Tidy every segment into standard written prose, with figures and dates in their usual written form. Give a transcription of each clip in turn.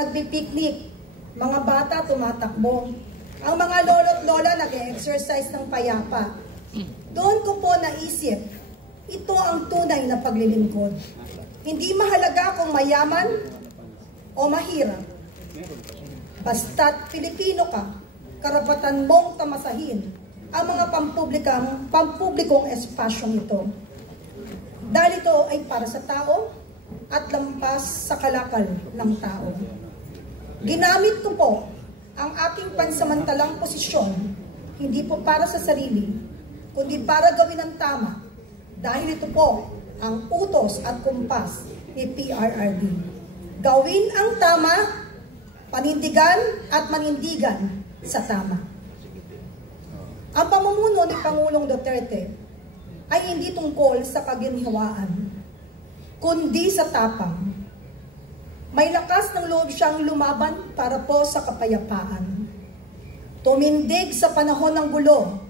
nagpipiknik, mga bata tumatakbo, ang mga lolo't lola nag-exercise ng payapa. Doon ko po naisip, ito ang tunay na paglilingkod. Hindi mahalaga kung mayaman o mahirap. Basta't Pilipino ka, karapatan mong tamasahin ang mga pampublikong espasyong ito. Dahil ito ay para sa tao at lampas sa kalakal ng tao. Ginamit ko po ang aking pansamantalang posisyon, hindi po para sa sarili, kundi para gawin ang tama, dahil ito po ang utos at kumpas ni PRRD. Gawin ang tama, panindigan at manindigan sa tama. Ang pamumuno ni Pangulong Duterte ay hindi tungkol sa kaginhawaan, kundi sa tapang. May lakas ng loob siyang lumaban para po sa kapayapaan. Tumindig sa panahon ng gulo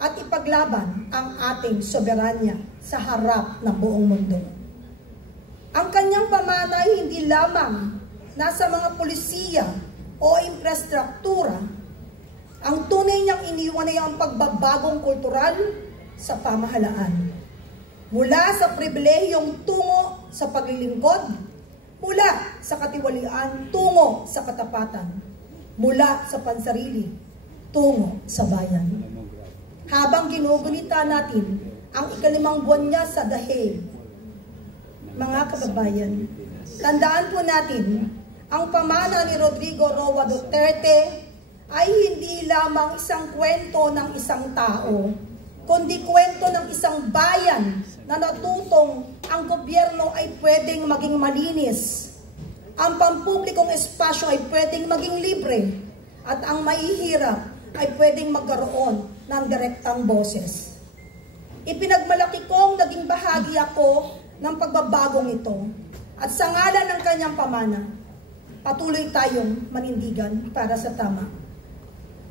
at ipaglaban ang ating soberanya sa harap ng buong mundo. Ang kanyang pamana ay hindi lamang nasa mga pulisiya o infrastruktura. Ang tunay niyang iniwan ay ang pagbabagong kultural sa pamahalaan. Mula sa pribilehiyong tungo sa paglilingkod, mula sa katiwalian tungo sa katapatan, mula sa pansarili tungo sa bayan. Habang ginugunita natin ang ika-5 buwan niya sa The Hague, mga kababayan, tandaan po natin, ang pamana ni Rodrigo Roa Duterte ay hindi lamang isang kwento ng isang tao, kundi kwento ng isang bayan na natutong ang gobyerno ay pwedeng maging malinis, ang pampublikong espasyo ay pwedeng maging libre, at ang mahihirap ay pwedeng magkaroon ng direktang boses. Ipinagmalaki kong naging bahagi ako ng pagbabagong ito, at sa ngalan ng kanyang pamana, patuloy tayong manindigan para sa tama,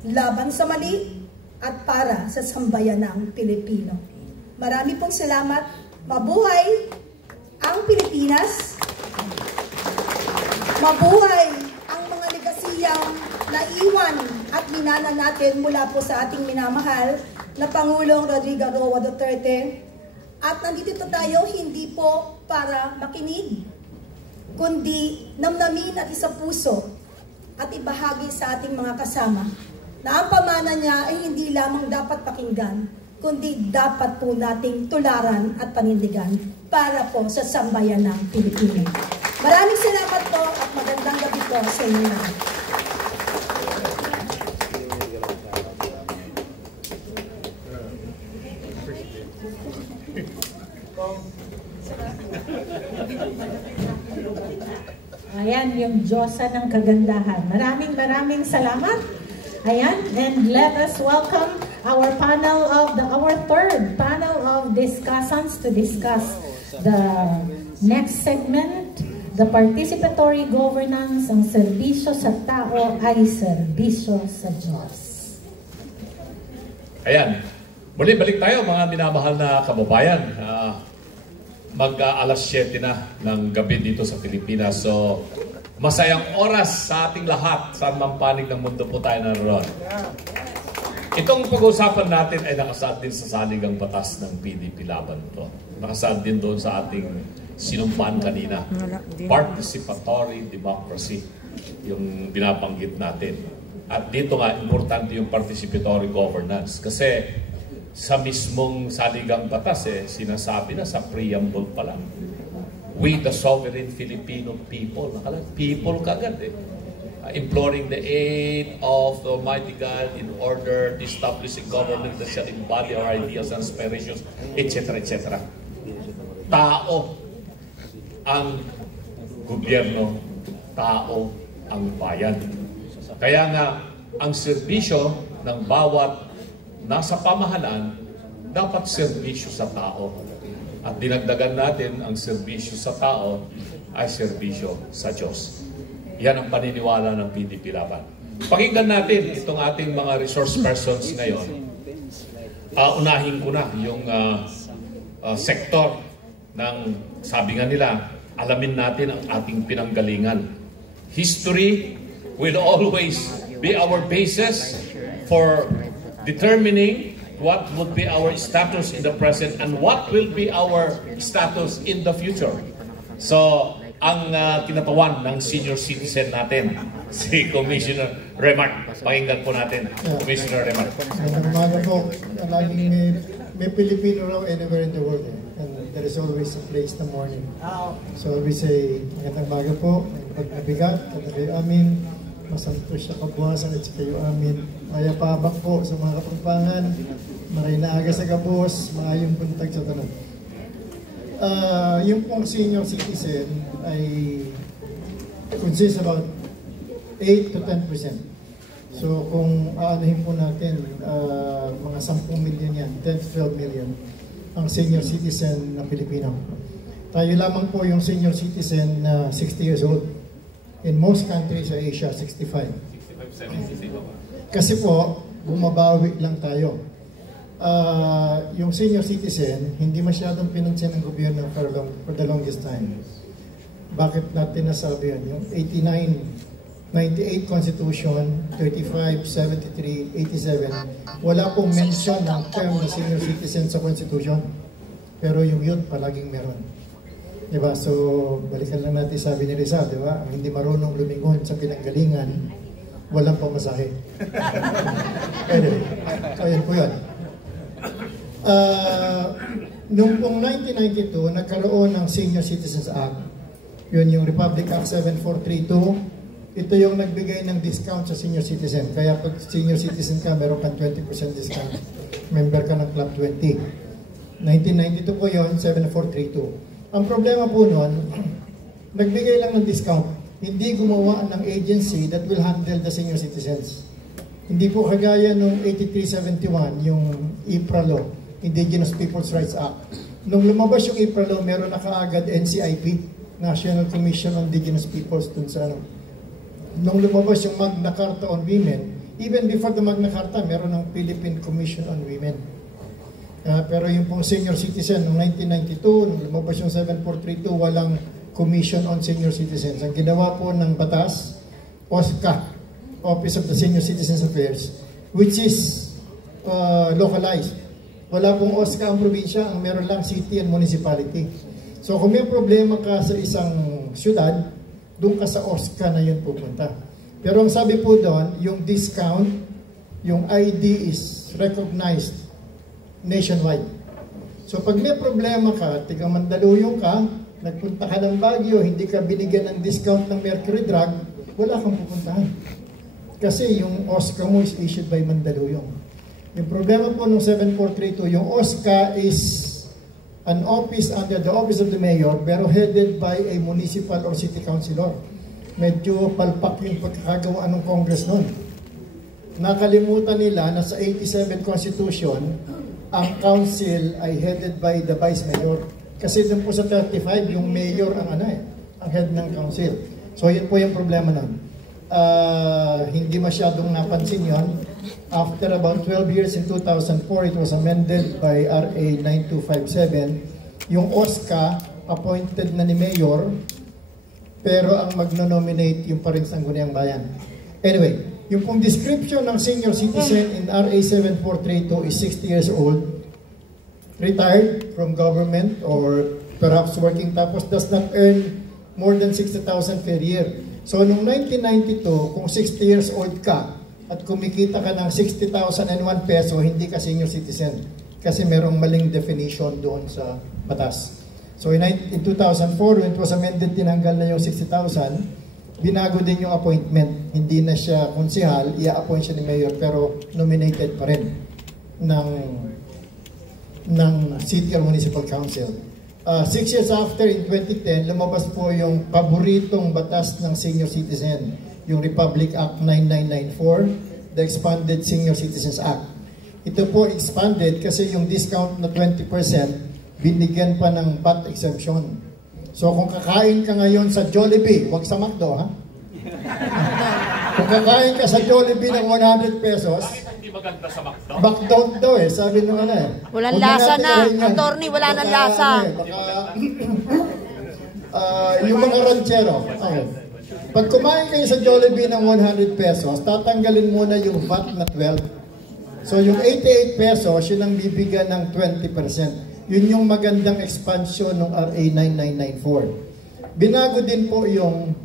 laban sa mali, at para sa sambayanang Pilipino. Marami pong salamat. Mabuhay ang Pilipinas. Mabuhay ang mga legasiyang naiwan at minana natin mula po sa ating minamahal na Pangulong Rodrigo Roa Duterte. At nandito tayo hindi po para makinig, kundi namnamin at isa puso at ibahagi sa ating mga kasama na ang pamana niya ay hindi lamang dapat pakinggan, kundi dapat po nating tularan at panindigan para po sa sambayan ng Pilipinas. Maraming salamat po at magandang gabi po sa inyo lahat. Ayan, yung Diyosa ng kagandahan. Maraming salamat. Ayan, and let us welcome our third panel of discussants to discuss the next segment, the participatory governance, ang serbisyo sa tao ay serbisyo sa Diyos. Ayan, muli balik tayo mga minamahal na kababayan. Mag-alas 7 na ng gabi dito sa Pilipinas. So, masayang oras sa ating lahat. Saan mang panig ng mundo po tayo naroon. Itong pag-uusapan natin ay nakasaad din sa saligang batas ng PDP laban to. Nakasaad din doon sa ating sinumpaan kanina. Participatory democracy, yung binabanggit natin. At dito nga, importante yung participatory governance. Kasi sa mismong saligang batas, sinasabi na sa preamble pa lang, we the sovereign Filipino people, people kagad imploring the aid of the Almighty God in order to establish a government that shall embody our ideas and aspirations, etc., etc. Tao ang gobyerno, tao ang bayan. Kaya nga, ang serbisyo ng bawat nasa pamahalaan dapat serbisyo sa tao. At dinagdagan natin ang serbisyo sa tao ay serbisyo sa Diyos. Yan ang paniniwala ng PDP Laban. Pakinggan natin itong ating mga resource persons ngayon. Unahin ko na yung sektor ng, sabi nga nila, alamin natin ang ating pinanggalingan. history will always be our basis for determining what would be our status in the present and what will be our status in the future. So, ang kinatawan ng senior citizen natin, si Commissioner Remark. Pakinggan po natin, Commissioner Remark. Magandang umaga po. Laging may Pilipino raw anywhere in the world. And there is always a place na morning. So we say, magandang umaga po. Pagkabigat, at kayo amin. Masantos siya kabuhasan at kayo amin. Mayapabak po sa mga kapagpangan. Maray na aga sa gabos. Maayong buntag sa tanong. Yung pong senior citizen ay consists about 8 to 10%. So kung aanahin po natin, mga 10 million yan, 10 to 12 million, ang senior citizen na Pilipino. Tayo lamang po yung senior citizen na 60 years old. In most countries sa Asia, 65. Kasi po, bumabawi lang tayo. Yung senior citizen, hindi masyadong pinansin ng gobyerno for the longest time. Bakit natin nasabi yun? Yung 98 Constitution, 35, 73, 87, wala pong mention ng term na senior citizen sa Constitution. Pero yung youth palaging meron. Diba? So, balikan lang natin sabi ni Rizal, diba? Ang hindi marunong lumingon sa pinanggalingan, walang pamasahe. Anyway, so yun po yun. Noong pong 1992, nagkaroon ng Senior Citizens Act. Yun yung Republic Act 7432. Ito yung nagbigay ng discount sa senior citizen. Kaya pag senior citizen ka, meron kang 20% discount. Member ka ng Club 20. 1992 po yun, 7432. Ang problema po nun, nagbigay lang ng discount. Hindi gumawa ng agency that will handle the senior citizens. Hindi po kagaya nung 8371, yung IPRA Law, Indigenous Peoples' Rights Act. Nung lumabas yung IPRA Law, meron na kaagad NCIP, National Commission on Indigenous Peoples, dun sa ano. Nung lumabas yung Magna Carta on Women, even before the Magna Carta, meron ng Philippine Commission on Women. Pero yung pong senior citizen, noong 1992, nung lumabas yung 7432, walang Commission on Senior Citizens. Ang ginawa po ng batas, OSCA, Office of the Senior Citizens Affairs, which is localized. Wala pong OSCA ang probinsya, ang meron lang city and municipality. So kung may problema ka sa isang syudad, doon ka sa OSCA na yun pupunta. Pero ang sabi po doon, yung discount, yung ID is recognized nationwide. So pag may problema ka, tiga Mandaluyong ka, nagpunta ka ng Baguio, hindi ka binigyan ng discount ng Mercury Drug, wala kang pupuntahan. Kasi yung OSCA mo is issued by Mandaluyong. Yung problema po ng 7432, yung OSCA is an office under the office of the mayor, pero headed by a municipal or city councilor. Medyo palpak yung pagkakagawa ng Congress noon. Nakalimutan nila na sa 87 Constitution, ang council ay headed by the vice mayor. Kasi dun po sa 35, yung mayor ang ang head ng council. So yun po yung problema nun. Hindi masyadong napansin yun. After about 12 years in 2004, it was amended by RA 9257. Yung OSCA, appointed na ni mayor, pero ang magno-nominate yung pa rin Sangguniang Bayan. Anyway, yung pong description ng senior citizen in RA 7432 is 60 years old, retired from government or perhaps working, tapos does not earn more than 60,000 per year. So noong 1992, kung 60 years old ka at kumikita ka ng 60,001 peso, hindi ka senior citizen kasi merong maling definition doon sa batas. So in 2004, when it was amended, tinanggal na yung 60,000, binago din yung appointment. Hindi na siya konsehal, i-appoint siya ni mayor, pero nominated pa rin ng city or municipal council. 6 years after, in 2010, lumabas po yung paboritong batas ng senior citizen, yung Republic Act 9994, the Expanded Senior Citizens Act. Ito po expanded kasi yung discount na 20%, binigyan pa ng VAT exemption. So kung kakain ka ngayon sa Jollibee, wag sa McDo, ha? Kung kakain ka sa Jollibee ng 100 pesos, maganda sa McDo? McDo daw sabi nung walang lasa na, attorney, wala nang lasa. Yung mga ranchero, Pag kumain kayo sa Jollibee ng 100 pesos, tatanggalin muna yung VAT na 12. So yung 88 pesos, yun ang bibigyan ng 20%. Yun yung magandang expansion ng RA 9994. Binago din po yung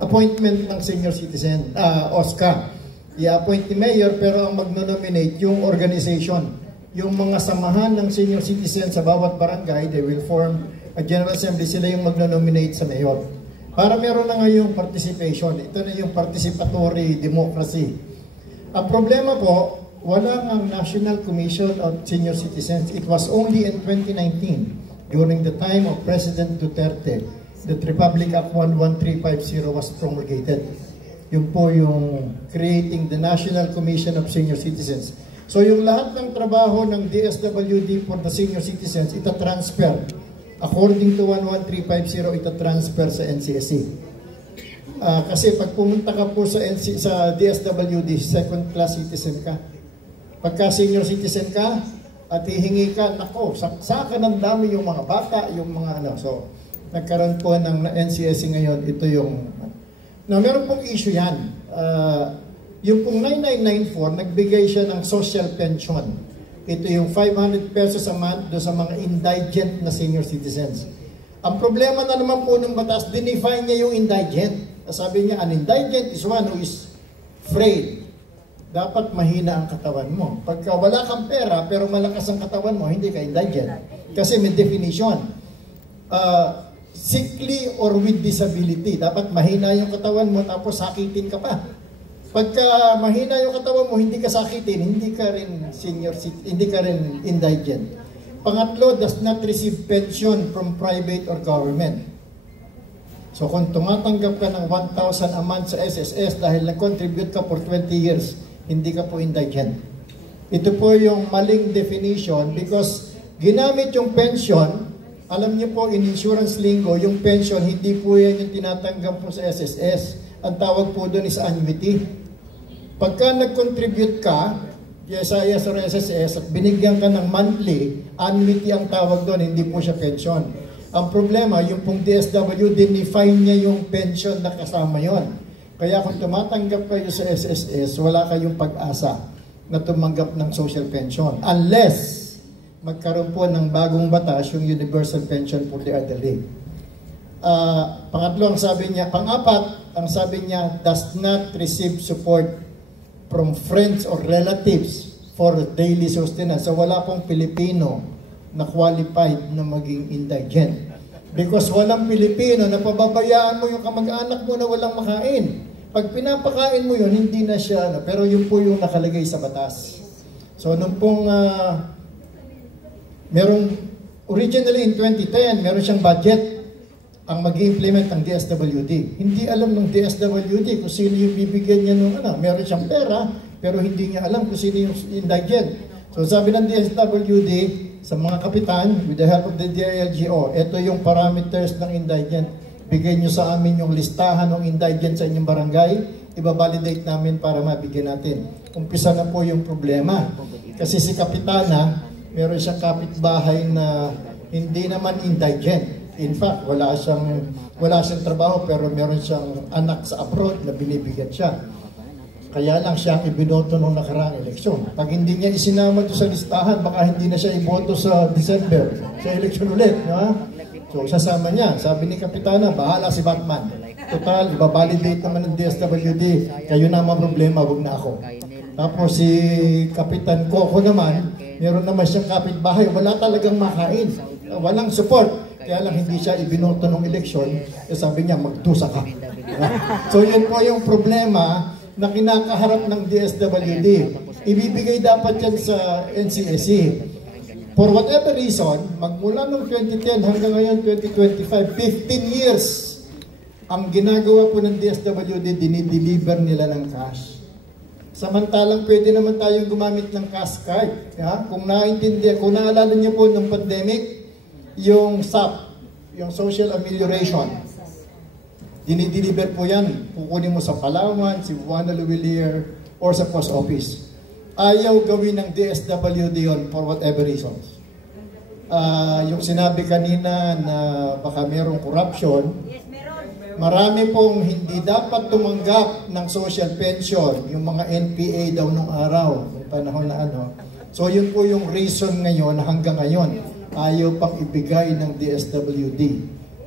appointment ng senior citizen, OSCA. I-appoint ni Mayor pero ang magno-nominate yung organization. Yung mga samahan ng senior citizen sa bawat barangay, they will form a General Assembly, sila yung magno-nominate sa Mayor. Para meron na ngayong participation. Ito na yung participatory democracy. Ang problema po, wala ang National Commission of Senior Citizens. It was only in 2019, during the time of President Duterte, that Republic Act 11350 was promulgated. Yun po yung creating the National Commission of Senior Citizens. So yung lahat ng trabaho ng DSWD for the senior citizens, ita-transfer. According to 11350, ita-transfer sa NCSC. Kasi pag pumunta ka po sa DSWD, second class citizen ka. Pagka senior citizen ka, at hihingi ka, nako, saka ng dami yung mga bata, yung mga ano. So, nagkaroon po ng NCSC ngayon, ito yung... Now, meron pong issue yan. Yung pong 9994, nagbigay siya ng social pension. Ito yung 500 pesos a month do sa mga indigent na senior citizens. Ang problema na naman po ng batas, dinefine niya yung indigent. Sabi niya, an indigent is one who is frail. Dapat mahina ang katawan mo. Pagka wala kang pera, pero malakas ang katawan mo, hindi ka indigent. Kasi may definition. Sickly or with disability. Dapat mahina yung katawan mo, tapos sakitin ka pa. Pagka mahina yung katawan mo, hindi ka sakitin, hindi ka rin senior citizen, hindi ka rin indigent. Pangatlo, does not receive pension from private or government. So kung tumatanggap ka ng 1,000 a month sa SSS dahil nag-contribute ka for 20 years, hindi ka po indigent. Ito po yung maling definition because ginamit yung pension, alam niyo po in insurance lingo, yung pension, hindi po yan yung tinatanggap po sa SSS. Ang tawag po doon is annuity. Pagka nag-contribute ka, SIS or SSS, at binigyan ka ng monthly, annuity ang tawag doon, hindi po siya pension. Ang problema, yung pong DSW, dinefine niya yung pension na kasama yon. Kaya kung tumatanggap kayo sa SSS, wala kayong pag-asa na tumanggap ng social pension. Unless, magkaroon po ng bagong batas, yung universal pension for the elderly. Pangatlo, ang sabi niya, pang-apat, ang sabi niya, does not receive support from friends or relatives for daily sustenance. So wala pong Pilipino na qualified na maging indigent. Because walang Pilipino na pababayaan mo yung kamag-anak mo na walang makain. Pag pinapakain mo yun, hindi na siya, pero yun po yung nakalagay sa batas. So nung pong, originally in 2010, meron siyang budget ang mag-implement ng DSWD. Hindi alam ng DSWD kung sino yung bibigyan niya nung meron siyang pera, pero hindi niya alam kung sino yung indigent. So sabi ng DSWD sa mga kapitan, with the help of the DILGO, ito yung parameters ng indigent. Bigay niyo sa amin yung listahan ng indigent sa inyong barangay, ibabalidate namin para mabigyan natin. Umpisa na po yung problema. Kasi si kapitana, meron siyang kapitbahay na hindi naman indigent. In fact, wala siyang trabaho pero meron siyang anak sa abroad na binibigyan siya. Kaya lang siya ang ibinoto nung nakaraang eleksyon. Pag hindi niya isinama ito sa listahan, baka hindi na siya iboto sa December, sa eleksyon ulit. No? So, sasama niya. Sabi ni Kapitana, bahala si Batman. Total, ibabalidate naman ng DSWD. Kayo na mga problema, wag na ako. Tapos si Kapitan Coco naman, meron naman siyang kapitbahay. Wala talagang makain. Walang support. Kaya lang hindi siya ibinoto ng eleksyon. Sabi niya, magtusa ka. So, yun po yung problema na kinakaharap ng DSWD. Ibibigay dapat yan sa NCSC. For whatever reason, magmula noong 2010 hanggang ngayon 2025, 15 years, ang ginagawa po ng DSWD, dinideliver nila ng cash. Samantalang pwede naman tayong gumamit ng cash card. Ya? Kung naalala niyo po ng pandemic, yung SAP, yung Social Amelioration, dinideliver po yan. Kukunin mo sa Palawan, si Buana Luwilier, or sa post office. Ayaw gawin ng DSWD yun for whatever reasons. Yung sinabi kanina na baka merong corruption, Marami pong hindi dapat tumanggap ng social pension, yung mga NPA daw nung araw, yung panahon na ano. So yun po yung reason ngayon, hanggang ngayon, ayaw pang ibigay ng DSWD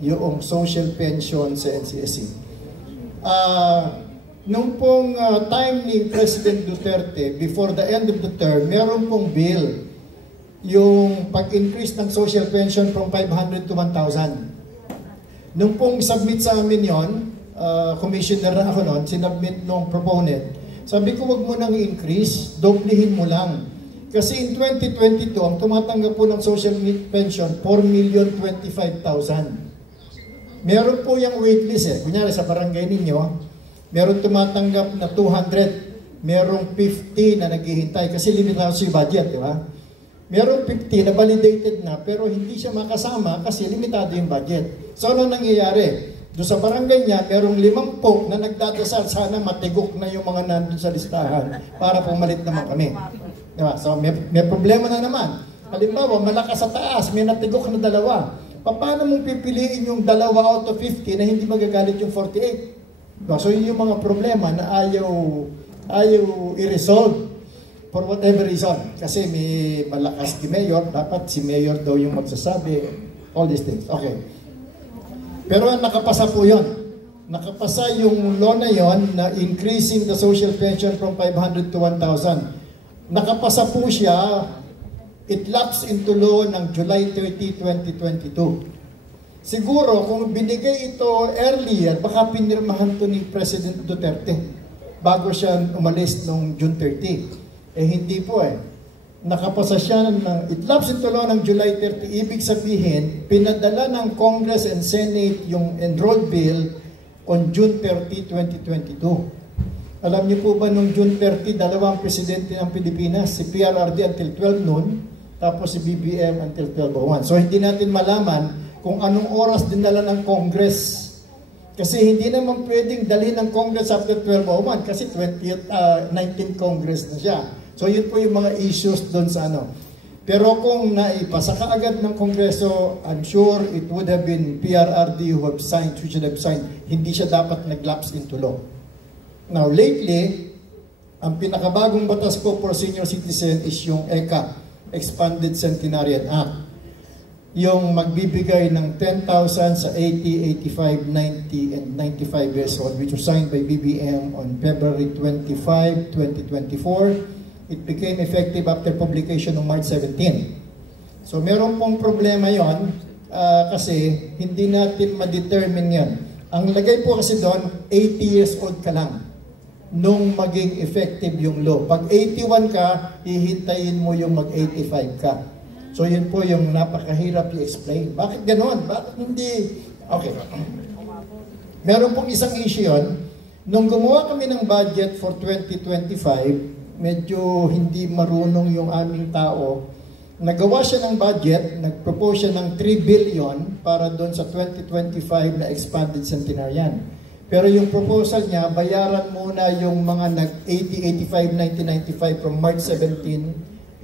yung social pension sa NCSC. Nung pong time ni President Duterte, before the end of the term, meron pong bill yung pag-increase ng social pension from 500 to 1,000. Nung pong submit sa amin yon, commissioner na ako noon, sinubmit nung proponent, sabi ko wag mo nang i-increase, doblihin mo lang. Kasi in 2022, ang tumatanggap po ng social pension, 4,025,000. Meron po yung waitlist eh. Kunyari sa barangay ninyo, meron tumatanggap na 200, merong 50 na naghihintay kasi limitado sa budget, di ba? Merong 50 na validated na pero hindi siya makasama kasi limitado yung budget. So ano nangyayari? Doon sa barangay niya, merong 50 na nagdadasal, sana matigok na yung mga nandun sa listahan para pumalit naman kami. Diba? So may problema na naman. Halimbawa, malakas sa taas, may natigok na 2. Paano mong pipiliin yung 2 out of 50 na hindi magagalit yung 48? So yun yung mga problema na ayaw i-resolve for whatever reason. Kasi may malakas si Mayor, dapat si Mayor daw yung magsasabi, all these things. Okay. Pero nakapasa po yun. Nakapasa yung law na yun na increasing the social pension from 500 to 1,000. Nakapasa po siya, it lapsed into law ng July 30, 2022. Siguro, kung binigay ito earlier, baka pinirmahan to ni President Duterte bago siya umalis noong June 30. Eh, hindi po eh. Nakapasa siya ng, it lapsed into law ng July 30. Ibig sabihin, pinadala ng Congress and Senate yung enrolled bill on June 30, 2022. Alam niyo po ba, noong June 30, 2 ang presidente ng Pilipinas, si PRRD until 12 noon, tapos si BBM until 12:01. So, hindi natin malaman kung anong oras dinala ng Congress. Kasi hindi naman pwedeng dalhin ng Congress after 12:01 kasi 19th Congress na siya. So yun po yung mga issues doon sa ano. Pero kung naipasa kaagad ng Kongreso, I'm sure it would have been PRRD who should have signed. Hindi siya dapat nag-lapse into law. Now lately, ang pinakabagong batas po for senior citizen is yung ECA, Expanded Centenarian Act. Yung magbibigay ng 10,000 sa 80, 85, 90, and 95 years old, which was signed by BBM on February 25, 2024. It became effective after publication on March 17. So meron pong problema yon kasi hindi natin ma-determine yan. Ang lagay po kasi doon, 80 years old ka lang nung maging effective yung law. Pag 81 ka, hihintayin mo yung mag-85 ka. So yun po yung napakahirap i-explain. Bakit ganoon? Bakit hindi? Okay. Meron pong isang issue yun. Nung gumawa kami ng budget for 2025, medyo hindi marunong yung aming tao. Nagawa siya ng budget, nag-propose siya ng 3 billion para doon sa 2025 na expanded centenarian. Pero yung proposal niya, bayaran muna yung mga nag-80, 85, 1995 from March 17,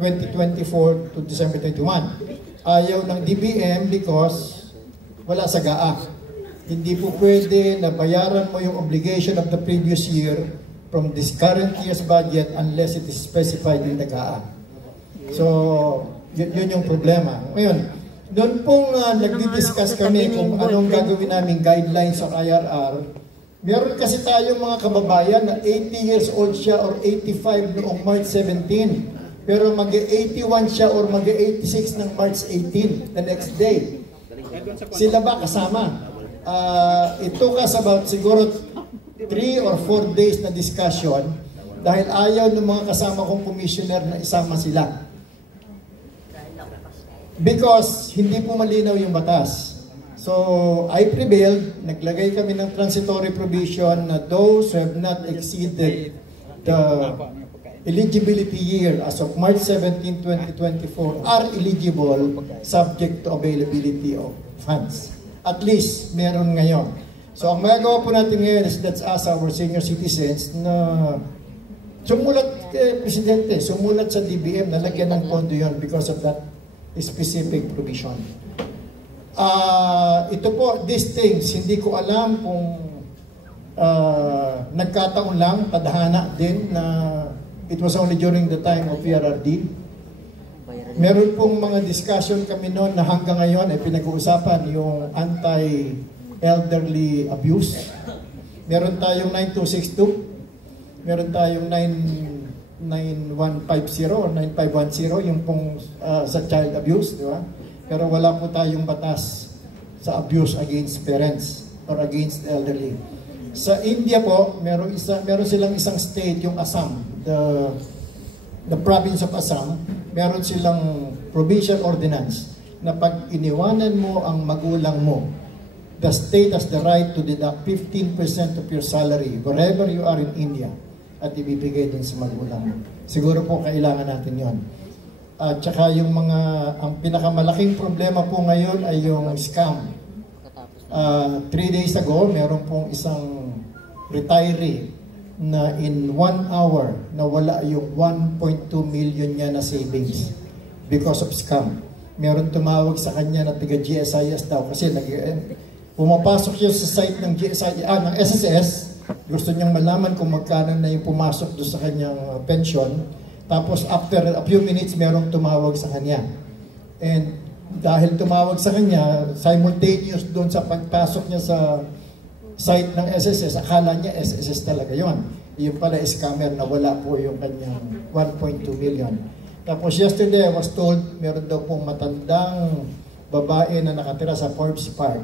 2024 to December 21. Ayaw ng DBM because wala sa GAA. Hindi po pwede na bayaran mo yung obligation of the previous year from this current year's budget unless it is specified in the GAA. So, yun yung problema. Ngayon, doon pong nagdi-discuss kami kung anong gagawin namin guidelines sa IRR. Meron kasi tayong mga kababayan na 80 years old siya or 85 noong March 17. Pero mag-81 siya or mag-86 ng March 18, the next day. Sila ba kasama? It took us about siguro 3 or 4 days na discussion dahil ayaw ng mga kasama kong commissioner na isama sila. Because hindi po malinaw yung batas. So, I prevailed, naglagay kami ng transitory provision na those who have not exceeded the eligibility year as of March 17, 2024 are eligible subject to availability of funds. At least, meron ngayon. So, ang magagawa po natin ngayon is let's ask our senior citizens na sumulat kay Presidente, sumulat sa DBM na lagyan ng pondo yun because of that specific provision. Ito po, these things, hindi ko alam kung nagkataon lang, tadhana din na it was only during the time of PRRD. Meron pong mga discussion kami noon na hanggang ngayon ay pinag-uusapan yung anti-elderly abuse. Meron tayong 9262, meron tayong 9150 or 9510, yung pong sa child abuse, di ba? Pero wala po tayong batas sa abuse against parents or against elderly. Sa India po, meron silang isang state, yung Assam, the province of Assam, meron silang provincial ordinance na pag iniwanan mo ang magulang mo, the state has the right to deduct 15% of your salary wherever you are in India at ibibigay din sa magulang mo. Siguro po kailangan natin yon. At saka yung ang pinakamalaking problema po ngayon ay yung scam. 3 days ago, meron pong isang retiree na in 1 hour nawala yung 1.2 million niya na savings because of scam. Meron tumawag sa kanya na taga GSIS daw kasi pumapasok yun sa site ng GSIS, ng SSS, gusto niyang malaman kung magkano na yung pumasok doon sa kanyang pension. Tapos after a few minutes, merong tumawag sa kanya. And dahil tumawag sa kanya, simultaneous doon sa pagpasok niya sa site ng SSS, akala niya SSS talaga yon. Yung pala scammer na wala po yung kanyang 1.2 million. Tapos yesterday I was told meron daw pong matandang babae na nakatira sa Forbes Park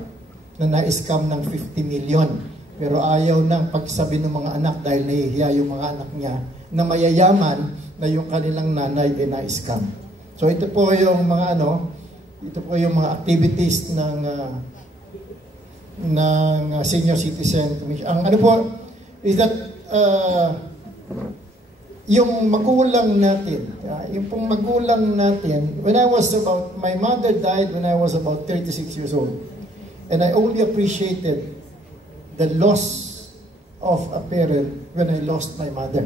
na na-scam ng 50 million. Pero ayaw nang pagsabi ng mga anak dahil nahihiya yung mga anak niya na mayayaman na yung kanilang nanay ay na-scam. So ito po yung mga ito po yung mga activities ng Senior Citizen Commission. Ang ano po is that yung magulang natin, yung pong magulang natin, my mother died when I was about 36 years old. And I only appreciated the loss of a parent when I lost my mother.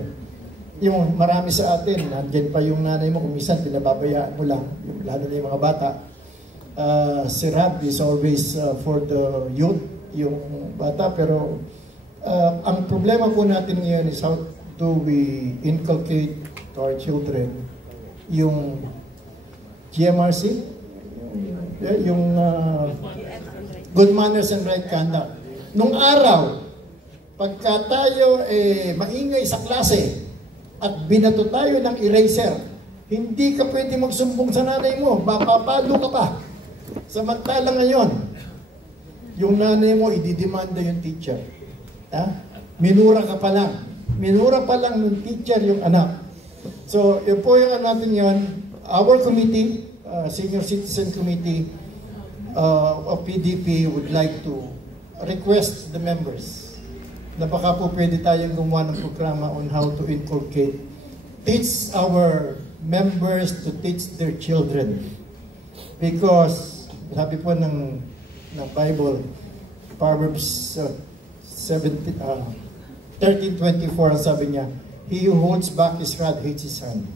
Yung marami sa atin, nandiyan pa yung nanay mo, kung minsan pinababayaan mo lang, lalo na yung mga bata. Si Rab is always for the youth, yung bata, pero ang problema po natin ngayon is how do we inculcate to our children yung GMRC, yung good manners and right conduct. Nung araw, pagka tayo maingay sa klase at binato tayo ng eraser, hindi ka pwede magsumbong sa nanay mo, mapapalo ka pa. Samantala ngayon, yung nanay mo, ididemanda yung teacher. Minura ka pa lang. Minura pa lang ng teacher yung anak. So, yun po yung natin yun. Our committee, Senior Citizen Committee of PDP would like to request the members na baka po pwede tayong gumawa ng programa on how to inculcate, teach our members to teach their children. Because, sabi po ng Bible, Proverbs 13:24, sabi niya, he who holds back his rod hates his son.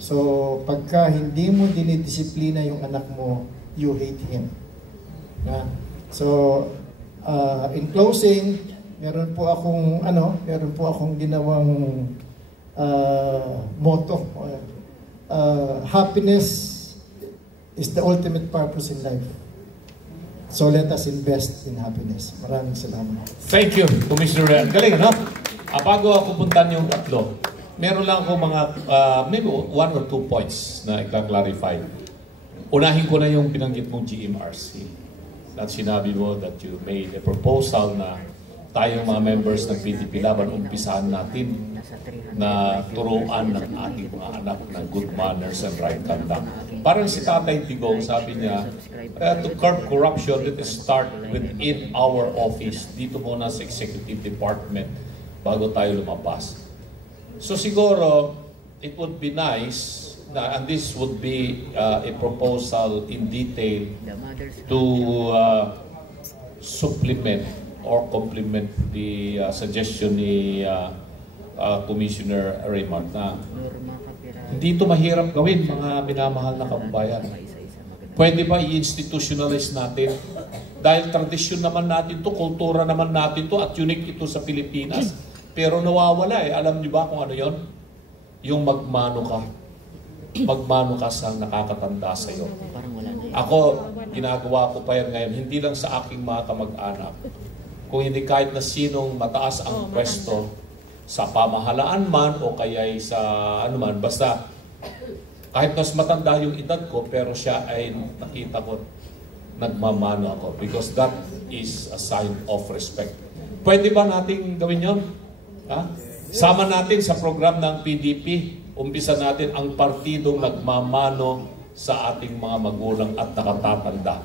So, pagka hindi mo dinidisiplina yung anak mo, you hate him. So, in closing, meron po akong ginawang motto. Happiness is the ultimate purpose in life. So let us invest in happiness. Maraming salamat. Thank you, Commissioner. Galing, no? Bago ako puntan yung tatlo, meron lang ako mga, maybe 1 or 2 points na i-clarify. Unahin ko na yung binanggit mong GMRC. At sinabi mo that you made a proposal na tayong mga members ng PDP Laban, umpisahan natin na turuan ng ating mga anak ng good manners and right conduct. Parang si Tatay Tigong, sabi niya, to curb corruption, let us start within our office, dito muna sa executive department, bago tayo lumabas. So siguro, it would be nice, and this would be a proposal in detail to supplement or complement the suggestion ni Commissioner Raymond na hindi ito mahirap gawin, mga minamahal na kababayan. Pwede ba i-institutionalize natin? Dahil tradisyon naman natin to, kultura naman natin to, at unique ito sa Pilipinas. Pero nawawala eh. Alam niyo ba kung ano yon? Yung magmano ka. Magmano ka sa nakakatanda sa iyo. Ako, ginagawa ko pa yan ngayon, hindi lang sa aking mga kamag-anak. Kung hindi kahit na sinong mataas ang pwesto sa pamahalaan man o kaya sa ano man, basta kahit mas matanda yung edad ko, pero siya ay nakita ko, nagmamano ako. Because that is a sign of respect. Pwede ba nating gawin yon? Ha? Sama natin sa program ng PDP. Umpisa natin ang partidong nagmamano sa ating mga magulang at nakatatanda.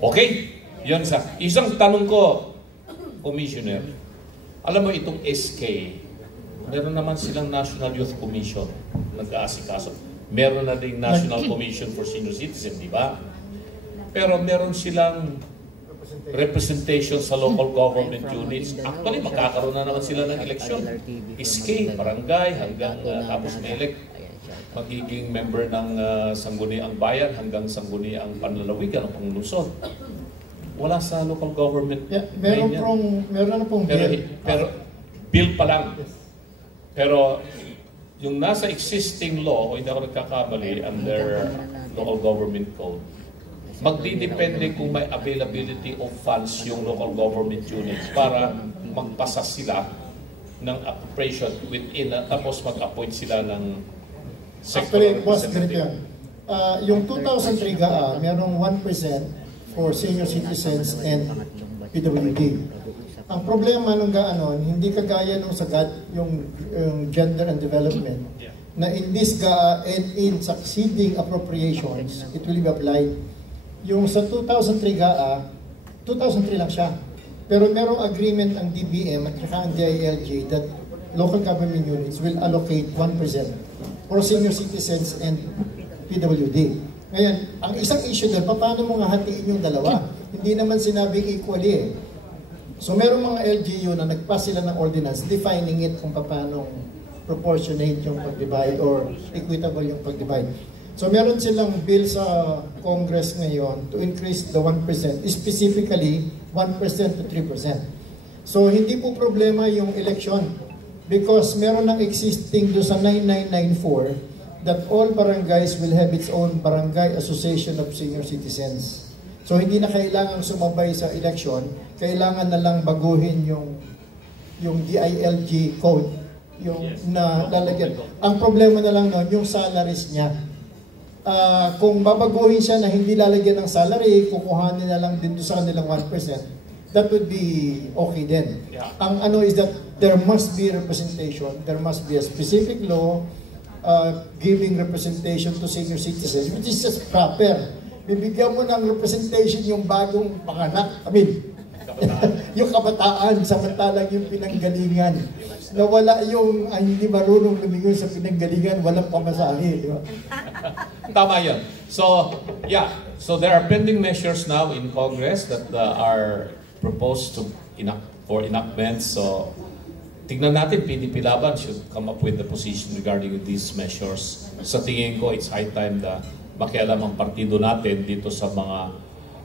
Okay? Yan sa isang tanong ko, Commissioner. Alam mo itong SK, meron naman silang National Youth Commission nag-aasikaso. Meron na ding National Commission for Senior Citizen, di ba? Pero meron silang representation sa local government units. Actually, magkakaroon na naman sila ng eleksyon. SK, barangay, hanggang tapos may elect. Magiging member ng Sangguniang Bayan hanggang Sangguniang Panlalawigan o Panglusod. Wala sa local government. Yeah, meron na pong bill. Pero bill pa lang. Pero yung nasa existing law, o hindi ako nagkakamali, under local government code, magdidepende kung may availability of funds yung local government units para magpasa sila ng appropriation within, tapos mag-appoint sila ng Actually, boss, ganito yan. Yung 2003 GAA, merong 1% for senior citizens and PWD. Ang problema nung GAA nun, hindi kagaya nung sa yung gender and development, na in this GAA and in succeeding appropriations, it will be applied. Yung sa 2003 GAA, 2003 lang siya. Pero merong agreement ang DBM at saka ang DILG that local government units will allocate 1% for senior citizens and PWD. Ngayon, ang isang issue doon, paano mo nga hatiin yung dalawa? Hindi naman sinabing equally eh. So merong mga LGU na nagpass sila ng ordinance defining it kung paano proportionate yung pag-divide or equitable yung pag-divide. So meron silang bill sa Congress ngayon to increase the 1%, specifically 1% to 3%. So hindi po problema yung election because meron ng existing do sa 9994 that all barangays will have its own barangay association of senior citizens. So hindi na kailangang sumabay sa election, kailangan na lang baguhin yung DILG code, yung na lalagyan. Ang problema na lang noon, yung salaries niya. Kung babaguhin siya na hindi lalagyan ng salary, kukuhanin na lang din sa kanilang 1%, that would be okay then. Ang ano is that there must be representation, there must be a specific law giving representation to senior citizens, which is just proper. Bibigyan mo ng representation yung bagong panganak, yung kabataan, samantalang yung pinanggalingan. Nawala yung hindi marunong lumingon sa pinanggalingan, walang pamasahe. Tama yun. So, yeah. So there are pending measures now in Congress that are proposed for enactment. So, tignan natin, PDP Laban should come up with the position regarding these measures. Sa tingin ko, it's high time na makialam ang partido natin dito sa mga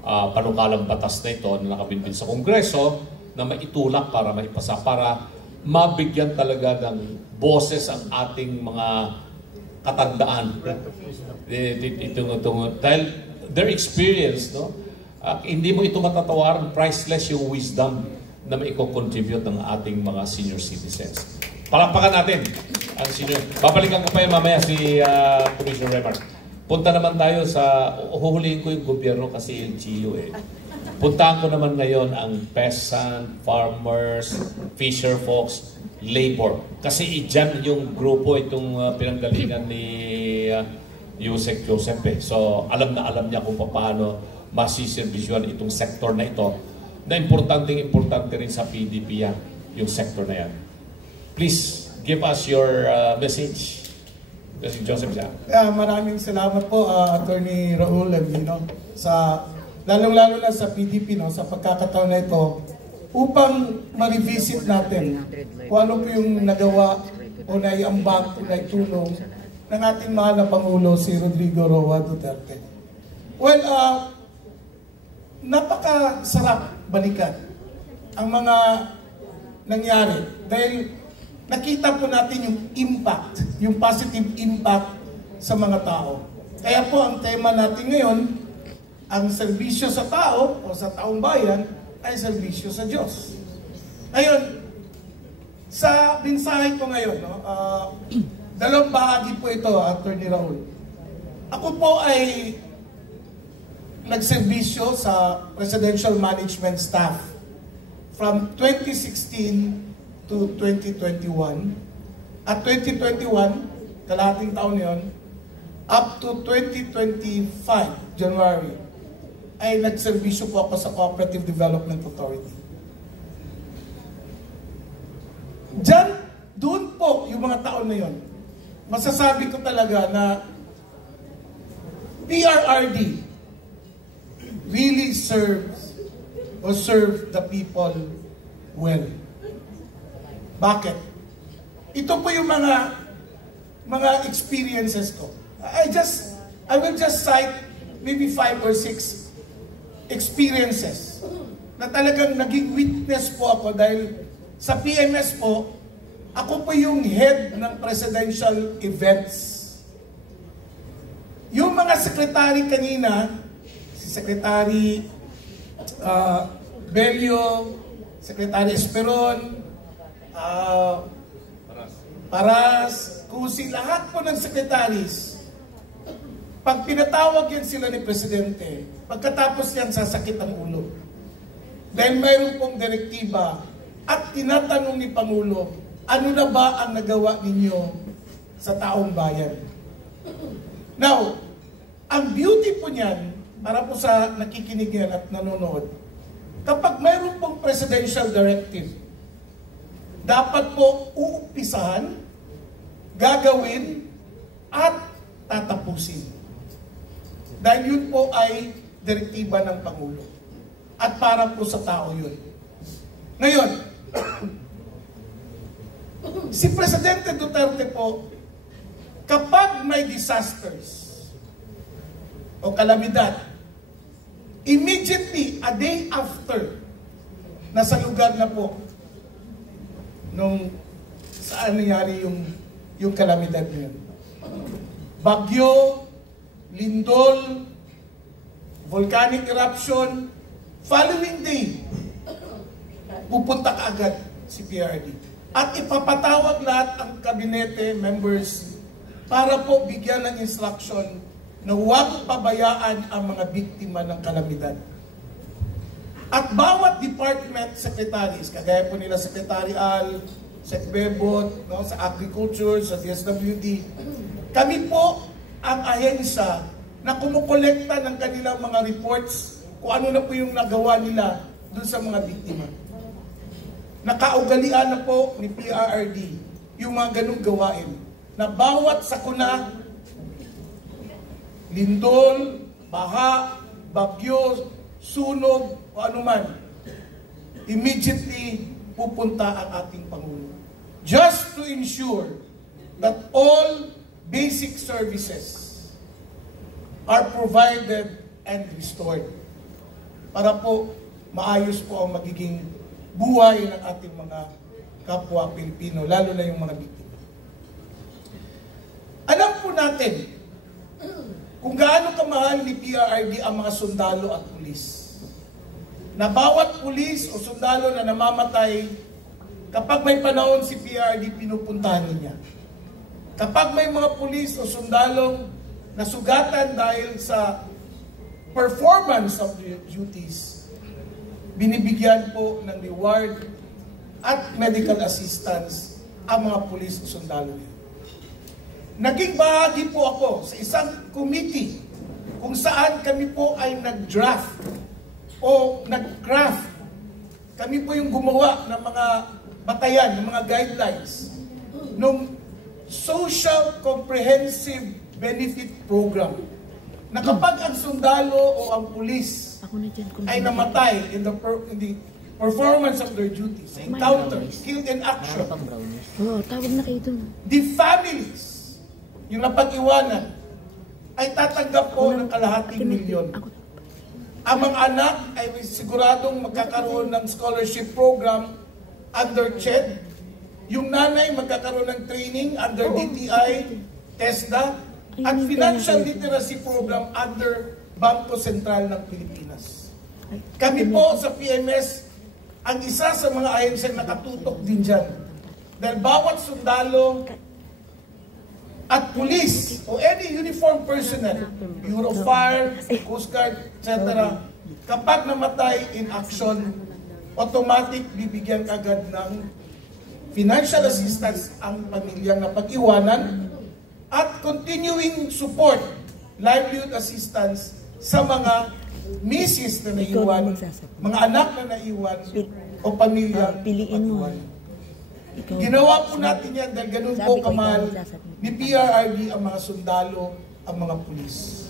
panukalang batas na ito na nakabinbin sa Kongreso na maitulak para maipasa, para mabigyan talaga ng boses ang ating mga katandaan. Dahil their experience, no? Hindi mo ito matatawaran, priceless yung wisdom na maiko-contribute ng ating mga senior citizens. Palakpakan natin ang senior. Babalikan ko pa yan mamaya si Commissioner Remark. Punta naman tayo sa, huhulihin ko yung gobyerno kasi LGU eh. Puntahan ko naman ngayon ang peasant, farmers, fisher folks, labor. Kasi dyan yung grupo, itong pinanggalingan ni Yusek Joseph eh. So alam na alam niya kung paano masiservisyon itong sektor na ito. Na importante rin sa PDP yan, yung sektor na yan. Please, give us your message. Kasi Joseph siya. Maraming salamat po, Attorney Raul Levino, sa lalong-lalo na sa PDP, no, sa pagkakataon na ito, upang ma-revisit natin kung ano po yung nagawa o naiambag o naitulong ng ating mahal na Pangulo, si Rodrigo Roa Duterte. Well, napakasarap balikan ang mga nangyari dahil nakita po natin yung impact, yung positive impact sa mga tao. Kaya po ang tema natin ngayon, ang serbisyo sa tao o sa taong bayan ay serbisyo sa Diyos. Ngayon, sa mensahe ko ngayon, dalawang bahagi po ito, Attorney Raul. Ako po ay nagserbisyo sa Presidential Management Staff from 2016 to 2021. At 2021, kalahating taon yon, up to 2025, January, ay nagserbisyo po ako sa Cooperative Development Authority. Doon po, yung mga taon na yon, masasabi ko talaga na PRRD really serves the people well. Bakit? Ito po yung mga experiences ko. I will just cite maybe 5 or 6 experiences na talagang naging witness po ako dahil sa PMS po, ako po yung head ng presidential events. Yung mga sekretary kanina, si Secretary Belio, Secretary Esperon, Paras, Kusi, lahat po ng secretaries, pag pinatawag yan sila ni Presidente, pagkatapos yan sasakit ang ulo. Dahil mayroon pong direktiba at tinatanong ni Pangulo, ano na ba ang nagawa ninyo sa taong bayan? Now, ang beauty po niyan, para po sa nakikinig yan at nanonood, kapag mayroon pong presidential directive, dapat po uumpisahan, gagawin, at tatapusin. Dahil yun po ay direktiba ng Pangulo. At para po sa tao yun. Ngayon, si Presidente Duterte po, kapag may disasters o kalamidad, immediately, a day after, nasa lugar na po nung saan nangyari yung kalamidad niyon. Bagyo, lindol, volcanic eruption, following day, pupunta ka agad si PRD. At ipapatawag lahat ang kabinete members para po bigyan ng instruction na huwag pabayaan ang mga biktima ng kalamidad. At bawat department secretaries, kagaya po nila Secretary Al, Sec Bebot, no, sa Agriculture, sa DSWD, kami po ang ahensya na kumukolekta ng kanilang mga reports kung ano na po yung nagawa nila dun sa mga biktima. Nakaugalian na po ni PRRD yung mga ganung gawain na bawat sakuna, lindol, baha, bagyo, sunog, o anuman, immediately pupunta ang ating Pangulo. Just to ensure that all basic services are provided and restored. Para po maayos po ang magiging buhay ng ating mga kapwa Pilipino, lalo na yung mga biktima. Alam po natin kung gaano kamahal ni PRRD ang mga sundalo at pulis. Na bawat pulis o sundalo na namamatay, kapag may panahon si PRRD, pinupuntahan niya. Kapag may mga pulis o sundalong nasugatan dahil sa performance of their duties, binibigyan po ng reward at medical assistance ang mga pulis o sundalo niya. Naging bahagi po ako sa isang committee kung saan kami po ay nag-draft o nag-craft. Kami po yung gumawa ng mga batayan, ng mga guidelines ng Social Comprehensive Benefit Program na kapag ang sundalo o ang pulis ay namatay in the performance of their duties, encounter, killed in action, tawag na kayo dun. the families, yung napag-iwanan, ay tatanggap po ng kalahating milyon. Ang mga anak ay siguradong magkakaroon ng scholarship program under CHED. Yung nanay magkakaroon ng training under DTI, TESDA, at financial literacy program under Bangko Sentral ng Pilipinas. Kami po sa PMS, ang isa sa mga ahensya nakatutok din dyan. Dahil bawat sundalo at police o any uniformed personnel, Bureau of Fire, Coast Guard, etc., kapag namatay in action, automatic bibigyan agad ng financial assistance ang pamilyang napag-iwanan at continuing support, livelihood assistance sa mga misis na naiwan, mga anak na naiwan o pamilya naiwan. Ginawa po natin yan dahil ganun po kamahal ni PRRD ang mga sundalo, ang mga pulis.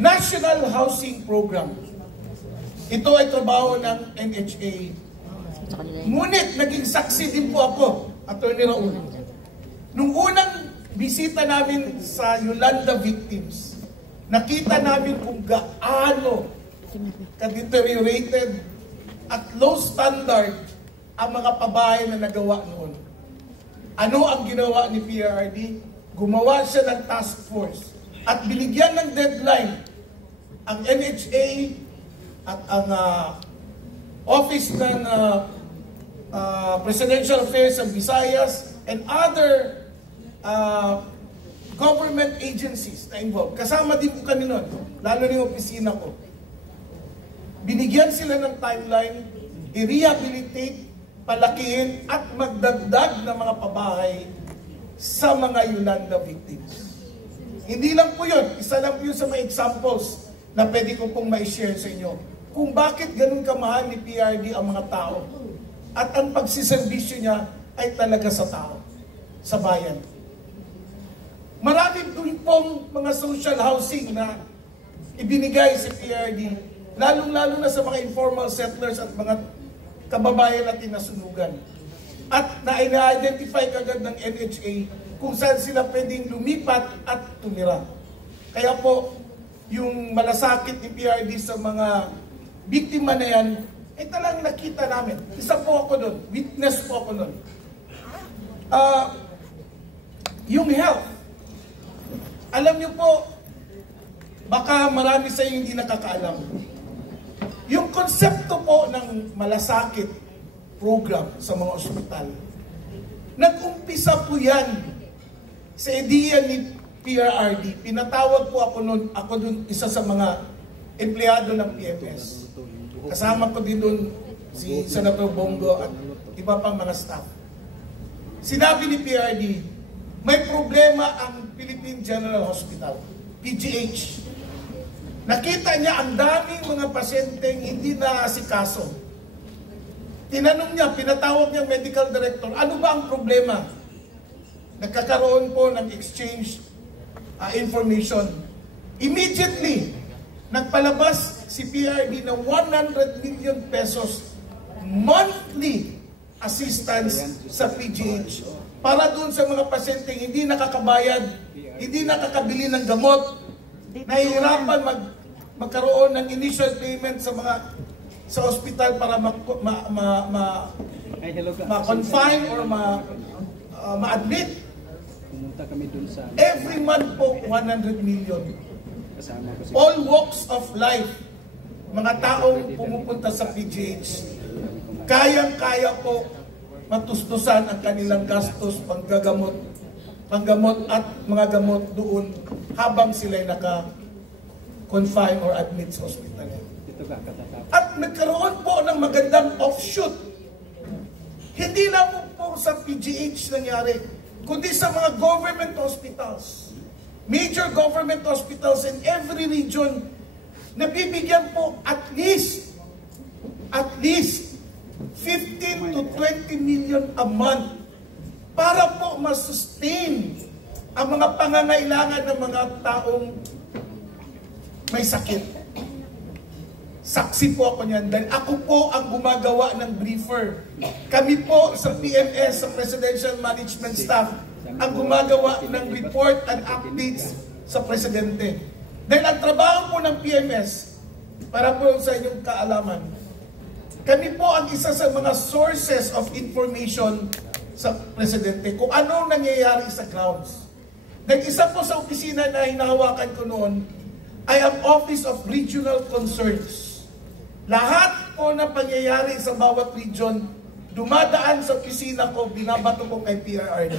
National Housing Program. Ito ay trabaho ng NHA. Ngunit naging saksi din po ako, Attorney Raul. Nung unang bisita namin sa Yolanda victims, nakita namin kung gaano ka-deteriorated at low standard ang mga pabahay na nagawa noon. Ano ang ginawa ni PRRD? Gumawa siya ng task force at binigyan ng deadline ang NHA at ang Office ng Presidential Affairs ng Visayas and other government agencies na involved. Kasama din po kami nun, lalo na yung opisina ko. Binigyan sila ng timeline, i-rehabilitate, palakihin at magdagdag ng mga pabahay sa mga Yolanda victims. Hindi lang po yun, isa lang po yun sa mga examples na pwede ko pong ma-share sa inyo kung bakit ganun kamahal ni PRD ang mga tao at ang pagsiservisyo niya ay talaga sa tao, sa bayan. Marami din pong mga social housing na ibinigay sa PRD, lalong-lalo na sa mga informal settlers at mga kababayan natin na sunugan. At na-identify kagad ng NHA kung saan sila pwedeng lumipat at tumira. Kaya po, yung malasakit ni PRD sa mga biktima na yan, ay talang nakita namin. Isa po ako doon, witness po ako doon. Yung health, alam niyo po, baka marami sa inyo hindi nakakaalam. Yung konsepto po ng malasakit program sa mga ospital, nag-umpisa po yan sa ideya ni PRRD. Pinatawag po ako noon, ako doon isa sa mga empleyado ng PMS. Kasama ko din doon si Senator Bongo at iba pang mga staff. Sinabi ni PRD, may problema ang Philippine General Hospital, PGH. Nakita niya ang daming mga pasyenteng hindi naasikaso. Tinanong niya, pinatawag niya medical director, ano ba ang problema? Nagkakaroon po ng exchange information. Immediately, nagpalabas si PRD ng 100 million pesos monthly assistance sa PGH para doon sa mga pasyenteng hindi nakakabayad, hindi nakakabili ng gamot, nahihirapan magkaroon ng initial payment sa hospital para ma-confine or ma-admit. Every month po, 100 million. All walks of life, mga taong pumupunta sa PGH, kayang-kaya po matustusan ang kanilang gastos, panggamot at mga gamot doon habang sila'y naka-confine or admit sa hospital. At nagkaroon po ng magandang offshoot. Hindi lang po sa PGH nangyari, kundi sa mga government hospitals. Major government hospitals in every region, nabibigyan po at least 15 to 20 million a month para po masustain ang mga pangangailangan ng mga taong may sakit. Saksi po ako niyan dahil ako po ang gumagawa ng briefer. Kami po sa PMS, sa Presidential Management Staff, ang gumagawa ng report and updates sa Presidente. Dahil ang trabaho po ng PMS, para po sa inyong kaalaman, kami po ang isa sa mga sources of information sa Presidente kung anong nangyayari sa grounds. Dahil isa po sa opisina na hinahawakan ko noon ay ang Office of Regional Concerns. Lahat po na pangyayari sa bawat region, dumadaan sa opisina ko, binabato ko kay PRRD.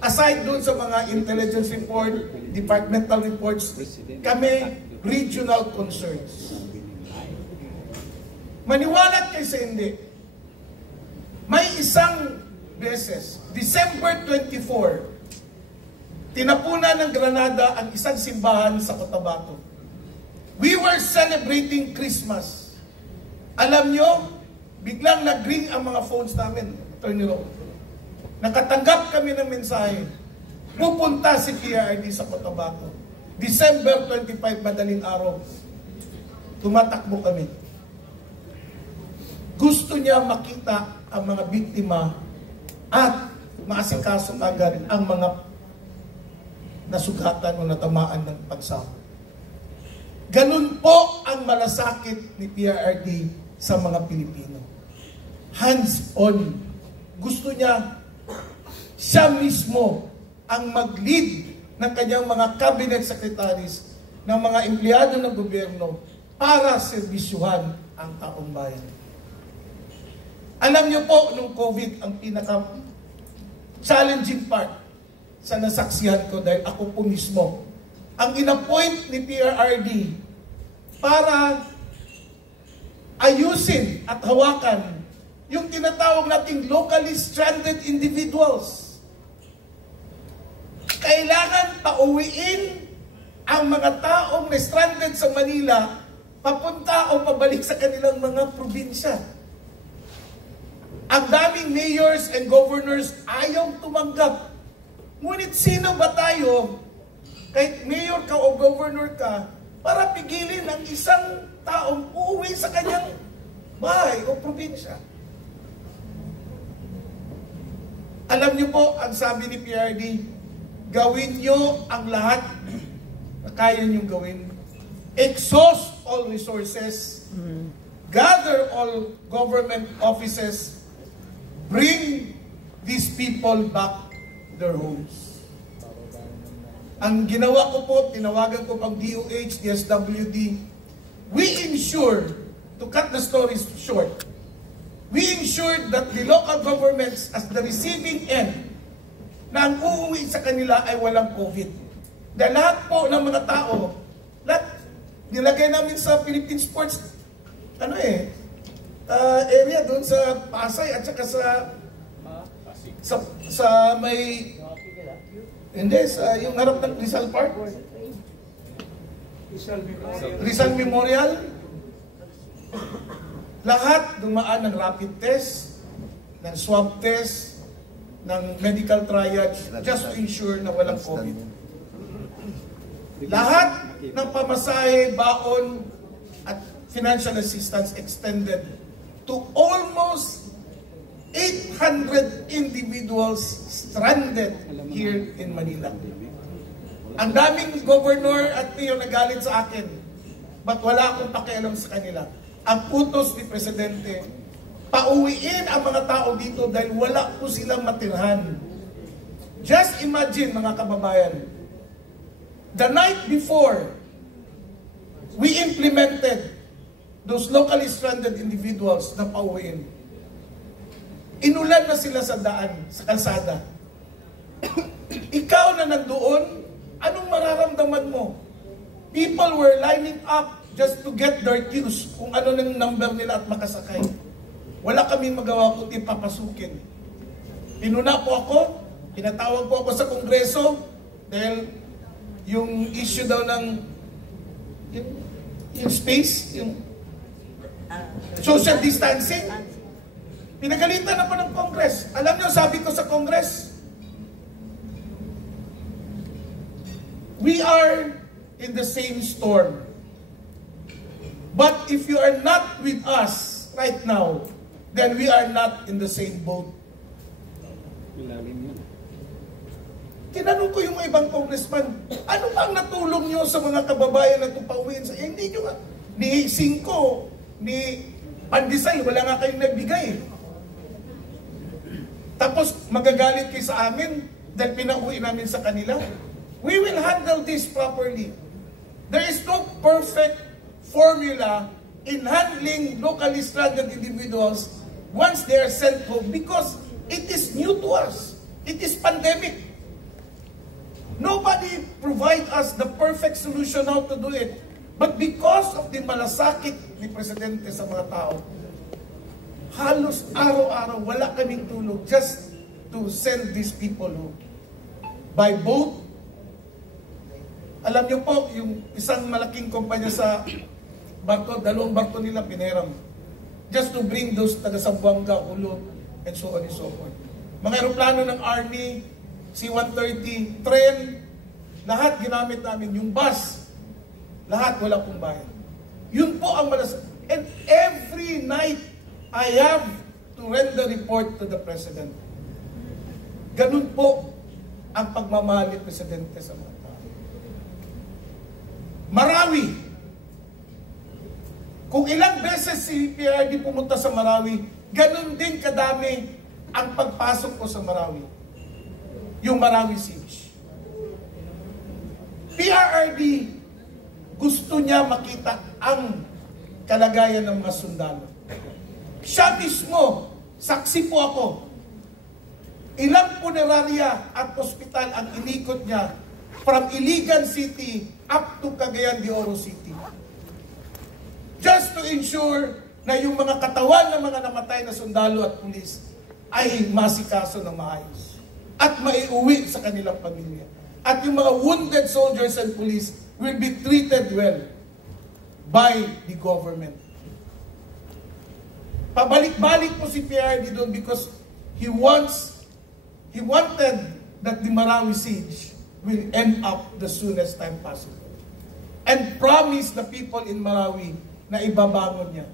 Aside doon sa mga intelligence report, departmental reports, kami regional concerns. Maniwalat kayo sa hindi. May isang beses, December 24, tinapunan ng Granada ang isang simbahan sa Cotabato. We were celebrating Christmas. Alam nyo, biglang nag-ring ang mga phones namin, Attorney Ro. Nakatanggap kami ng mensahe. Pupunta si PRRD sa Cotabato. December 25, madaling araw. Tumatakbo kami. Gusto niya makita ang mga biktima at maasikaso agad ang mga nasugatan o natamaan ng pagsama. Ganun po ang malasakit ni PRRD sa mga Pilipino. Hands-on. Gusto niya, siya mismo ang mag-lead ng kanyang mga cabinet secretaries, ng mga empleyado ng gobyerno para serbisyuhan ang taong bayan. Alam niyo po, nung COVID, ang pinaka-challenging part sa nasaksihan ko dahil ako po mismo ang inappoint ni PRRD para ayusin at hawakan yung tinatawag nating locally stranded individuals. Kailangan pauwiin ang mga taong na stranded sa Manila papunta o pabalik sa kanilang mga probinsya. Ang daming mayors and governors ayaw tumanggap. Ngunit sino ba tayo, kahit mayor ka o governor ka, para pigilin ang isang taong uuwi sa kanyang bahay o probinsya? Alam niyo po, ang sabi ni PRRD, gawin niyo ang lahat na kaya niyong gawin. Exhaust all resources, gather all government offices, bring these people back their homes. Ang ginawa ko po, tinawagan ko pang DOH, DSWD, we ensure, to cut the story short, we ensured that the local governments as the receiving end na ang uuwi sa kanila ay walang COVID. Dahil lahat po ng mga tao, lahat nilagay namin sa Philippine Sports area doon sa Pasay at saka sa may hindi, yung harap ng Rizal Park, Rizal Memorial, lahat dumaan ng rapid test, ng swab test, ng medical triage, just to ensure na walang COVID. Lahat ng pamasahe, baon, at financial assistance extended to almost 800 individuals stranded here in Manila. Ang daming governor at mayor nagalit sa akin, but wala akong pakialam sa kanila. Ang utos ni Presidente, pauwiin ang mga tao dito dahil wala po silang matirhan. Just imagine, mga kababayan, the night before we implemented those locally stranded individuals na pauwiin, inulan na sila sa daan, sa kalsada. Ikaw na nandoon, anong mararamdaman mo? People were lining up just to get their cues kung ano ng number nila at makasakay. Wala kaming magawa kundi papasukin. Pinuna po ako, pinatawag po ako sa Kongreso dahil yung issue daw ng yung space, yung social distancing, pinagalitan na po ng Congress. Alam niyo, sabi ko sa Congress, we are in the same storm. But if you are not with us right now, then we are not in the same boat. Tinanong ko yung mga ibang congressman, ano bang natulong nyo sa mga kababayan na tupauwiin? Hindi nyo nga. Ni Singko, ni Pandesal, wala nga kayong nagbigay. Tapos magagalit kayo sa amin dahil pinauwi namin sa kanila. We will handle this properly. There is no perfect formula in handling locally stranded individuals once they are sent home because it is new to us. It is pandemic. Nobody provide us the perfect solution how to do it. But because of the malasakit ni Presidente sa mga tao, halos araw-araw wala kaming tulog just to send these people home. By boat. Alam niyo po, yung isang malaking kumpanya sa barko, 2 barko nila pineram. Just to bring those taga Zamboanga, Ulod, and so on and so forth. Mga aeroplano ng Army, C-130, tren, lahat ginamit namin. Yung bus, lahat wala pong bayan. Yun po ang malas. And every night, I have to render report to the President. Ganun po ang pagmamahal ni Presidente sa mga tao. Marawi. Kung ilang beses si PRD pumunta sa Marawi, ganun din kadami ang pagpasok ko sa Marawi. Yung Marawi Siege. PRRD gusto niya makita ang kalagayan ng mga sundalo. Siya mismo, saksi po ako. Ilang punerarya at ospital ang inikot niya from Iligan City up to Cagayan de Oro City. Just to ensure na yung mga katawan ng mga namatay na sundalo at pulis ay masikaso ng maayos at maiuwi sa kanilang pamilya. At yung mga wounded soldiers and police will be treated well by the government. Pabalik-balik po si PRD doon because he wanted that the Marawi siege will end up the soonest time possible. And promise the people in Marawi na ibabangon niya.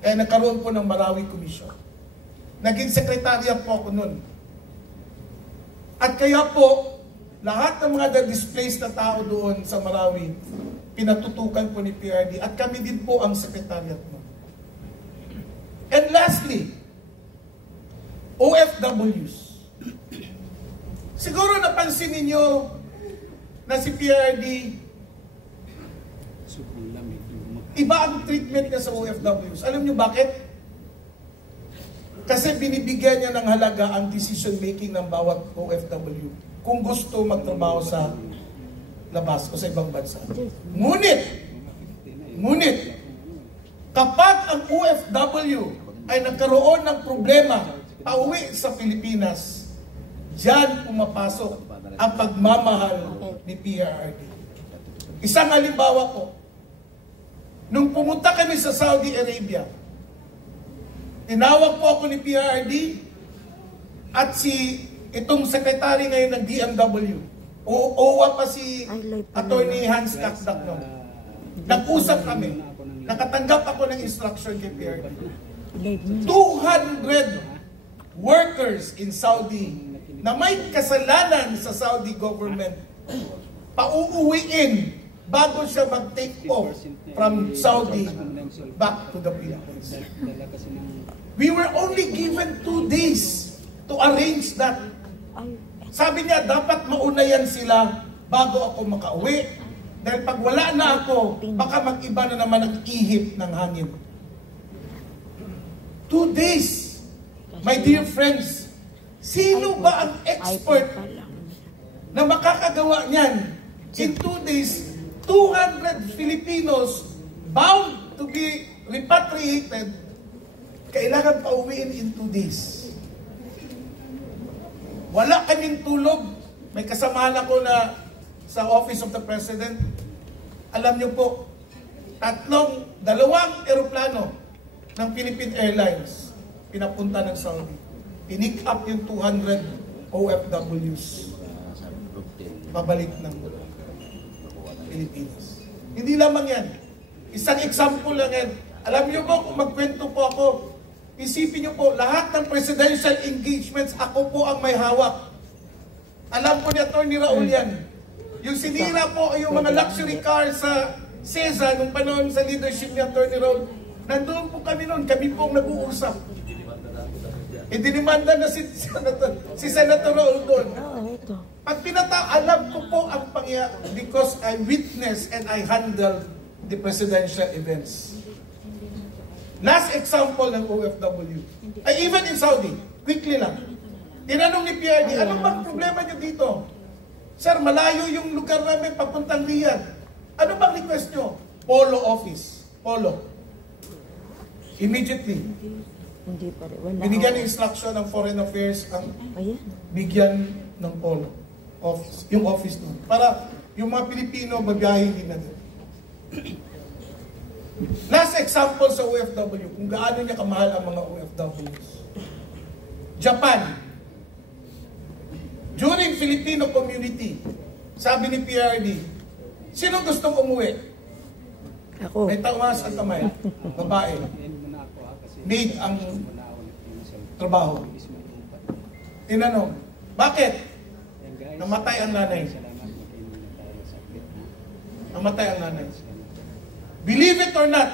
Kaya nagkaroon po ng Marawi Commission. Naging sekretariat po ako noon. At kaya po, lahat ng mga displaced na tao doon sa Marawi, pinatutukan po ni PRD at kami din po ang sekretariat mo. And lastly, OFWs. Siguro napansin ninyo na si PRD, iba ang treatment niya sa OFWs. Alam niyo bakit? Kasi binibigyan niya ng halaga ang decision making ng bawat OFW kung gusto magtrabaho sa labas o sa ibang bansa. Ngunit, kapag ang OFW ay nagkaroon ng problema pauwi sa Pilipinas, diyan pumapasok ang pagmamahal ni PRRD. Isang halimbawa po, nung pumunta kami sa Saudi Arabia, tinawag po ako ni PRRD at itong sekretary ngayon ng DMW. OWA pa si Attorney Hans Kakdak noon. Nag-usap kami. Nakatanggap ako ng instruction kay PRRD. 200 workers in Saudi na may kasalanan sa Saudi government pauuwiin bago siya mag-take off from Saudi back to the Philippines. We were only given 2 days to arrange that. Sabi niya, dapat mauna yan sila bago ako makauwi. Dahil pag wala na ako, baka mag-iba na naman ang ihip ng hangin. 2 days. My dear friends, sino ba ang expert na makakagawa niyan? In 2 days, 200 Filipinos bound to be repatriated, kailangan pauwiin in 2 days. Wala kaming tulog. May kasamahan ako na sa Office of the President. Alam niyo po, 2 eroplano ng Philippine Airlines pinapunta ng Saudi. Pinick up yung 200 OFWs. Pabalik ng Pilipinas. Hindi lamang yan. Isang example lang yan. Alam niyo po, kung magkwento po ako, isipin niyo po, lahat ng presidential engagements, ako po ang may hawak. Alam po ni Atty. Raul yan. Yung sinira po yung mga luxury car sa CESA nung panahon sa leadership ni Atty. Raul, nandoon po kami noon, kami po nag-uusap. Dinimanda na si Senator Raul doon. Pag alam ko po ang pangyayari because I witnessed and I handled the presidential events. Last example ng OFW. Ay, even in Saudi, quickly lang. Tinanong ni PRD, ano bang problema nyo dito? Sir, malayo yung lugar namin papuntang Riyadh. Ano bang request nyo? Polo office. Polo. Immediately. Binigyan ng instruction ng Foreign Affairs ang bigyan ng Polo office. Yung office nun. Para yung mga Pilipino magbiyahe din natin. Last example sa OFW, kung gaano niya kamahal ang mga OFWs. Japan. During Filipino community, sabi ni PRD, sino gustong umuwi? Ako. May tawas ang kamay. Babae. Maid ang trabaho. Tinanong, bakit? Namatay ang nanay. Namatay ang nanay. Believe it or not,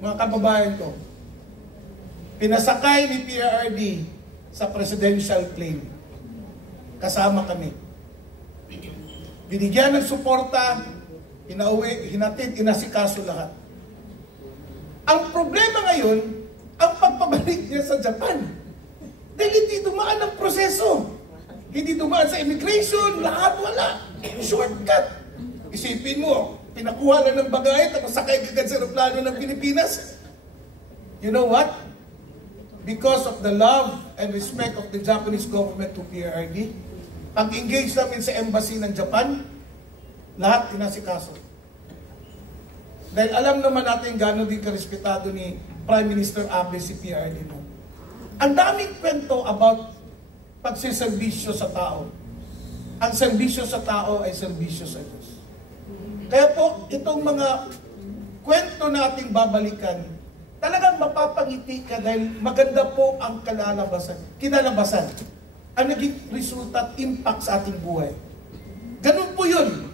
mga kababayan ko, pinasakay ni PRD sa presidential plane. Kasama kami. Binigyan ng suporta, inauwi, hinatid, inasikaso lahat. Ang problema ngayon, ang pagpabalik niya sa Japan. Dahil hindi dumaan ang proseso. Hindi dumaan sa immigration, lahat wala. Shortcut. Isipin mo, pinakuha lang ng bagay, tapos sakay kagad sa aeroplano ng Pilipinas. You know what? Because of the love and respect of the Japanese government to PRD, pag-engage namin sa embassy ng Japan, lahat tinasikaso. Dahil alam naman natin gano'n din karespetado ni Prime Minister Abe si PRD mo. Ang daming kwento about pagsiservisyo sa tao. Ang serbisyo sa tao ay serbisyo sa Diyos. Kaya po, itong mga kwento nating babalikan, talagang mapapangiti ka dahil maganda po ang kinalabasan. Ang naging resulta at impact sa ating buhay. Ganun po yun.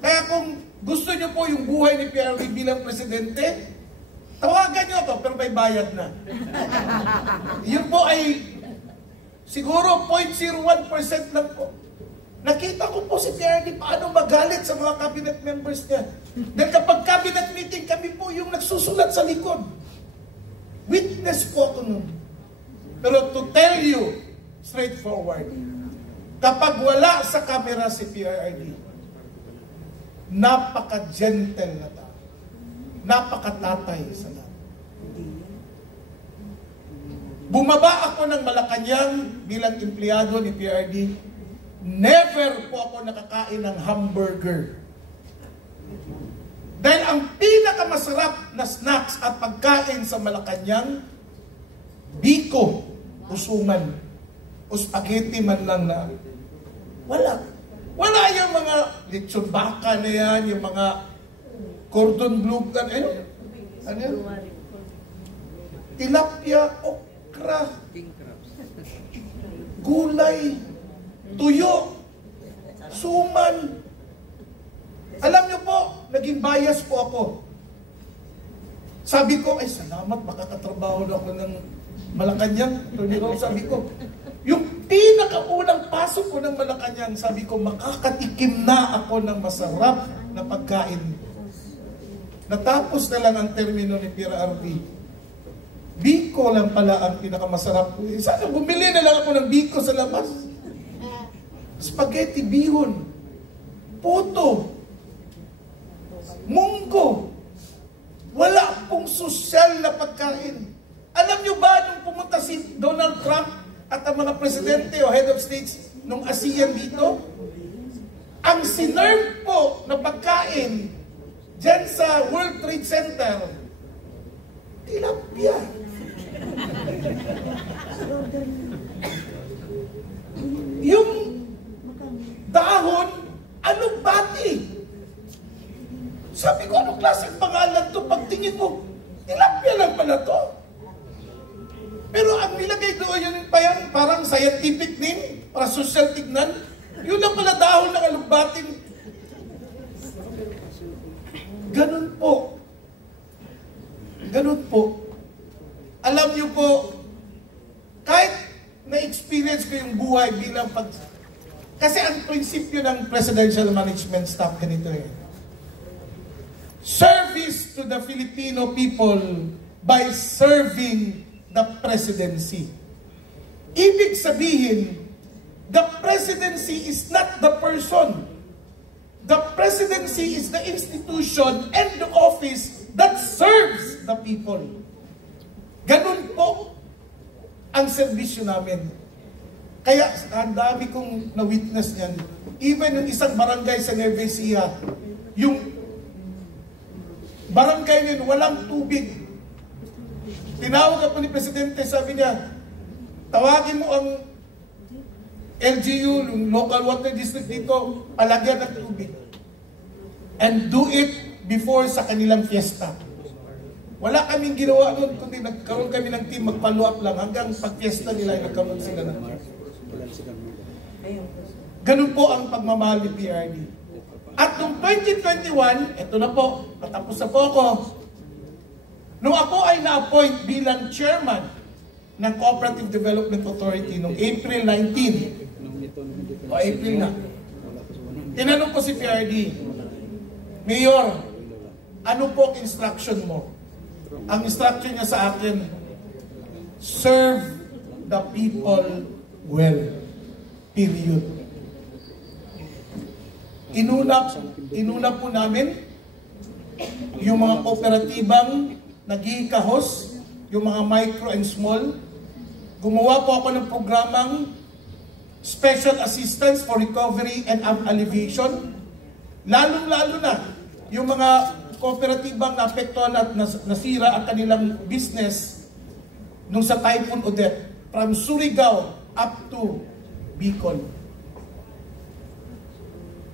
Kaya kung gusto nyo po yung buhay ni PRD bilang presidente, tawagan nyo to, pero may bayad na. Yun po ay siguro 0.01% lang po. Nakita ko po si PRD paano magalit sa mga cabinet members niya. Dahil kapag cabinet meeting, kami po yung nagsusulat sa likod. Witness po ako nun. Pero to tell you, straightforward, kapag wala sa camera si PRD, napaka-gentle na tao. Napaka-tatay sa lahat. Bumaba ako ng Malacanang bilang empleyado ni PRD. Never po ako nakakain ng hamburger. Dahil ang pinakamasarap na snacks at pagkain sa Malacanang, biko, usuman, o spaghetti man lang na. Wala. Wala yung mga lechon baka na yan, yung mga cordon bleu, ano yan? Tilapia, okra, gulay, tuyo, suman. Alam niyo po, naging bias po ako. Sabi ko, ay salamat, makakatrabaho na ako ng Malacanang. Sabi ko, yung pinakaunang pasok ko ng Malacanang, sabi ko, makakatikim na ako ng masarap na pagkain. Natapos na lang ang termino ni PRD. Biko lang pala ang pinakamasarap. Sana bumili na lang ako ng biko sa labas. Spaghetti, bihon, puto, munggo. Wala pong sosyal na pagkain. Alam nyo ba nung pumunta si Donald Trump at ang mga presidente o head of states nung ASEAN dito, ang sinerve po na pagkain dyan sa World Trade Center, tilapia. Yung dahon, alugbati. Sabi ko, anong klaseng pangalan to? Pagtingin mo, tilapia lang pala to. Pero ang nilagay doon, yun pa yung parang scientific name, para social tignan. Yun lang pala dahon ng alugbating. Ganun po. Ganun po. Alam niyo po, kahit na-experience ko yung buhay bilang kasi ang prinsipyo ng presidential management staff ganito eh. Service to the Filipino people by serving the presidency. Ibig sabihin, the presidency is not the person. The presidency is the institution and the office that serves the people. Ganun po ang serbisyo namin. Kaya ang dami kong na-witness niyan. Even yung isang barangay sa Nueva Ecija, yung barangay niyan walang tubig. Tinawag ako ni Presidente, sabi niya, tawagin mo ang LGU, yung local water district dito, palagyan ng tubig. And do it before sa kanilang fiesta. Wala kaming ginawa doon, kundi nagkaroon kami ng team, mag-follow up lang, hanggang pag-fiesta nila ay nagkaroon sila ng fiesta. Ganun po ang pagmamahal ni PRD. At noong 2021, ito na po, patapos na po ako, nung ako ay na-appoint bilang chairman ng Cooperative Development Authority noong April 19, o April na, tinanong ko si PRD, Mayor, ano po ang instruction mo? Ang instruction niya sa akin, serve the people well. Period. Inuna po namin yung mga kooperatibang nagkikahos, yung mga micro and small. Gumawa po ako ng programang Special Assistance for Recovery and Alleviation. Lalong-lalo na yung mga kooperatibang naapektuhan at nasira ang kanilang business nung sa Typhoon Odette, from Surigao up to Bicol.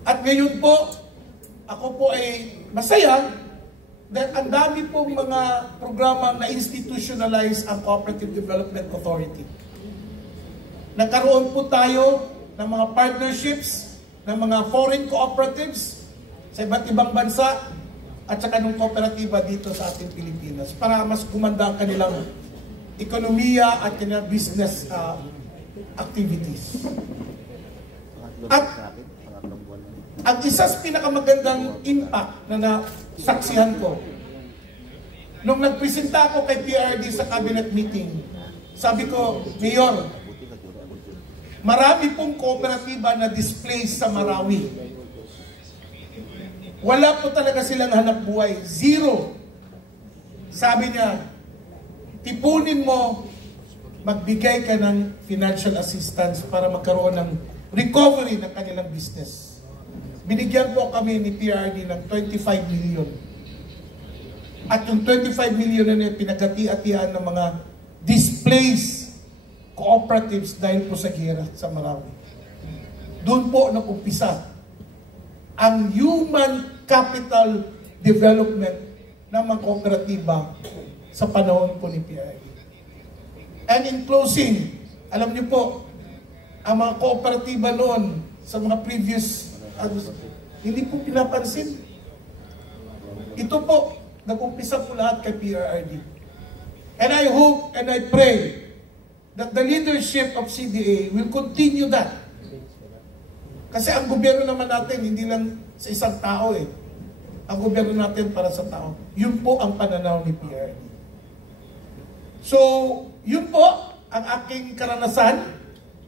At ngayon po, ako po ay masaya dahil ang dami pong mga programa na institutionalize ang Cooperative Development Authority. Nagkaroon po tayo ng mga partnerships ng mga foreign cooperatives sa iba't ibang bansa at saka ng kooperatiba dito sa ating Pilipinas para mas gumanda ang kanilang ekonomiya at kanilang business activities. At ang isa sa pinakamagandang impact na nasaksihan ko, nung nagpresenta ako kay PRD sa cabinet meeting, sabi ko, Mayor, marami pong kooperatiba na displaced sa Marawi. Wala po talaga silang hanap buhay. Zero. Sabi niya, tipunin mo, magbigay ka ng financial assistance para magkaroon ng recovery ng kanilang business. Binigyan po kami ni PRD ng 25 million. At yung 25 million na pinagati-atian ng mga displaced cooperatives dahil po sa gera sa Marawi. Doon po nag-umpisa ang human capital development ng mga kooperatiba sa panahon po ni PRD. And in closing, alam niyo po, ang mga kooperatiba noon sa mga previous, hindi po pinapansin. Ito po, nag-umpisa po lahat kay PRD. And I hope and I pray that the leadership of CDA will continue that. Kasi ang gobyerno naman natin, hindi lang sa isang tao eh. Ang gobyerno natin para sa tao. Yun po ang pananaw ni PRD. So, yun po ang aking karanasan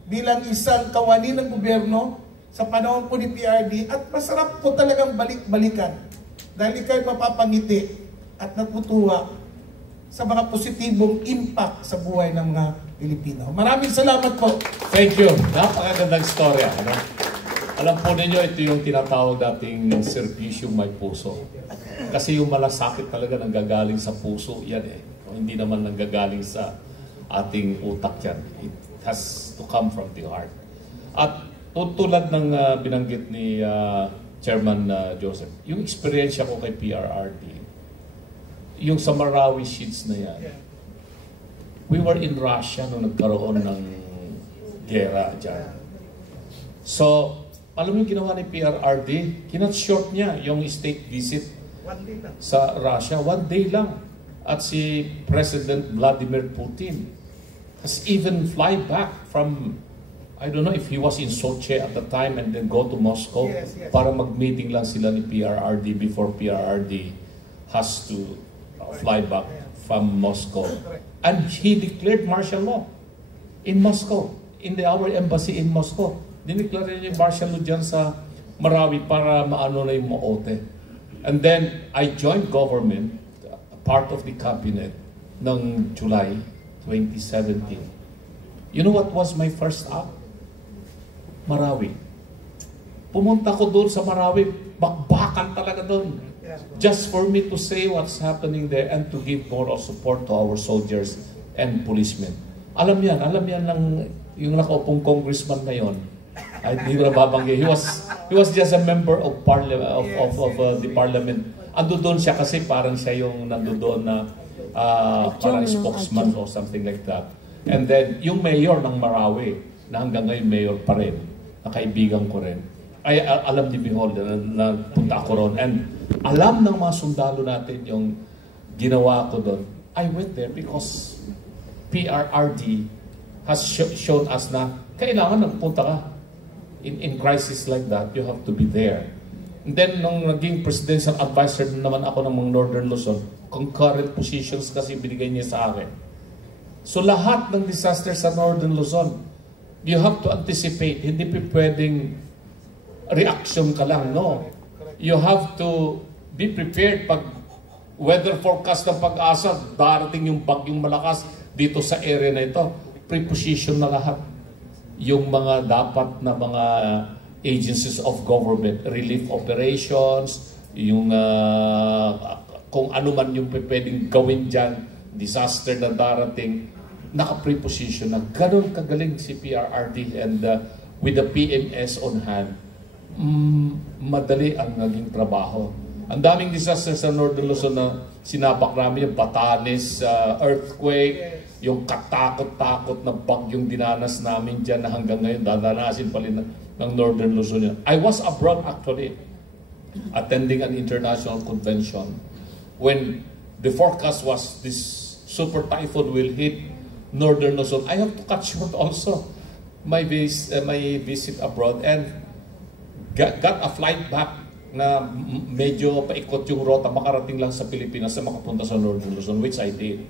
bilang isang kawani ng gobyerno sa panahon po ni PRD at masarap po talagang balik-balikan dahil ikaw'y mapapangiti at natutuwa sa mga positibong impact sa buhay ng mga Pilipino. Maraming salamat po. Thank you. Napakagandang storya. Ano? Alam po ninyo, ito yung tinatawag dating serbisyong may puso. Kasi yung malasakit talaga nanggagaling sa puso, yan eh. Hindi naman nanggagaling sa ating utak yan. It has to come from the heart. At tulad ng binanggit ni Chairman Joseph, yung experience ko kay PRRD, yung sa Marawi sheets na yan, We were in Russia nung nagkaroon ng gera dyan. So, alam mo yung ginawa ni PRRD? Kinat-short niya yung state visit sa Russia. 1 day lang. At si President Vladimir Putin has even fly back from, I don't know if he was in Sochi at the time and then go to Moscow para mag-meeting lang sila ni PRRD before PRRD has to fly back from Moscow. And he declared martial law in Moscow, in our embassy in Moscow. Dineclare niya yung martial law dyan sa Marawi para maano na yung Moote. And then, I joined government, part of the cabinet, ng July 2017. You know what was my first act? Marawi. Pumunta ko doon sa Marawi, bakbakan talaga doon. Just for me to say what's happening there and to give moral support to our soldiers and policemen. Alam yan ng yung nakaupong congressman na yon. Ay, hindi ko na babanggi. He was just a member of parliament of the parliament. Ando doon siya kasi parang siya yung nandoon na parang spokesman or something like that. And then yung mayor ng Marawi na hanggang ngayon mayor pa rin, na kaibigan ko rin. Ay alam ni Behold na punta ako ron. And alam ng mga sundalo natin yung ginawa ko doon. I went there because PRRD has shown us na kailangan nagpunta ka. In crisis like that, you have to be there. And then, nung naging presidential advisor naman ako ng mga Northern Luzon, concurrent positions kasi binigay niya sa akin. So, lahat ng disaster sa Northern Luzon, you have to anticipate. Hindi pwedeng reaction ka lang, no? You have to be prepared pag weather forecast ng Pag-asa, darating yung bagyong malakas dito sa area na ito. Preposition na lahat. Yung mga dapat na mga agencies of government, relief operations, yung kung ano man yung pwedeng gawin dyan, disaster na darating, naka-preposition na. Ganon kagaling si PRRD and with the PMS on hand, madali ang naging trabaho. Ang daming disaster sa Northern Luzon na sinapak namin, yung Batanes, earthquake, yung katakot-takot na bagyong dinanas namin dyan na hanggang ngayon dadanasin pa rin ng Northern Luzon yan. I was abroad actually, attending an international convention when the forecast was this super typhoon will hit Northern Luzon. I have to cut short also my visit abroad and got a flight back na medyo paikot yung rota, makarating lang sa Pilipinas sa makapunta sa Northern Luzon, which I did.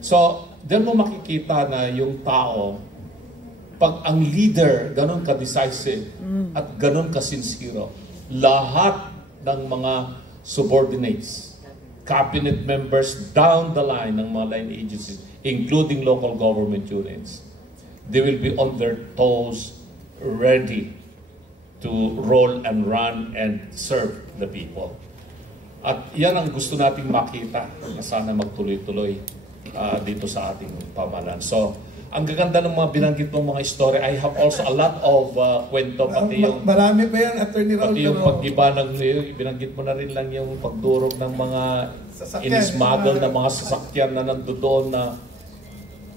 So, doon mo makikita na yung tao, pag ang leader, ganun ka-decisive at ganun ka-sincere, lahat ng mga subordinates, cabinet members down the line ng mga line agencies, including local government units, they will be on their toes, ready to roll and run and serve the people. At yan ang gusto nating makita na sana magtuloy-tuloy dito sa ating pamahalaan. So, ang gaganda ng mga binanggit ng mga story. I have also a lot of kwento, pati yung marami pa yan, Attorney Raul. Pati yung pag-iba ng, binanggit mo na rin lang yung pagdurog ng mga in-smuggle na mga sasakyan na nandoon na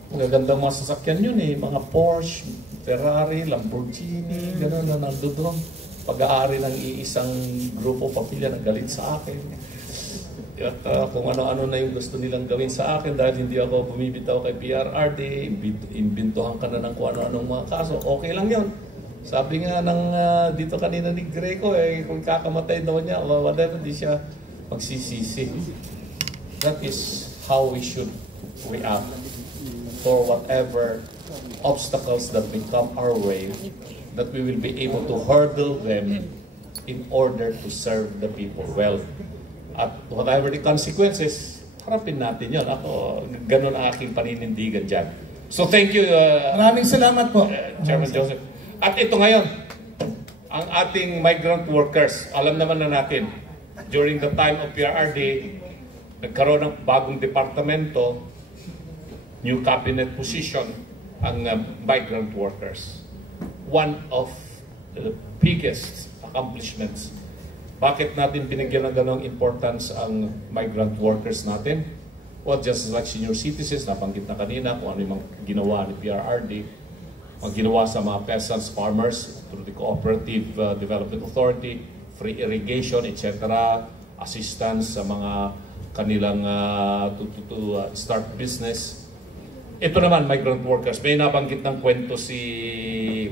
magagandang mga sasakyan yun eh. Mga Porsche, Ferrari, Lamborghini, gano'n na nandoon. Pag-aari ng iisang grupo pamilya na galit sa akin. At kung ano-ano na yung gusto nilang gawin sa akin dahil hindi ako bumibitaw kay PRRD, imbintuhan ka na ng kung ano-anong mga kaso, okay lang yun. Sabi nga ng dito kanina ni Greco, kung kakamatay daw niya, whatever, di siya magsisisi. That is how we should react for whatever obstacles that may come our way, that we will be able to hurdle them in order to serve the people well. At whatever the consequences, harapin natin yun. Ako, ganun ang aking paninindigan dyan. So thank you. Maraming salamat po. Chairman Joseph. At ito ngayon, ang ating migrant workers, alam naman na natin, during the time of PRRD, nagkaroon ng bagong departamento, new cabinet position, ang migrant workers. One of the biggest accomplishments. Bakit natin binigyan ng ganong importance ang migrant workers natin? Well, just like senior citizens, nabanggit na kanina kung ano yung mga ginawa ni PRRD, mga ginawa sa mga peasants, farmers, through the Cooperative Development Authority, free irrigation, etc., assistance sa mga kanilang to start business. Ito naman, migrant workers. May nabanggit ng kwento si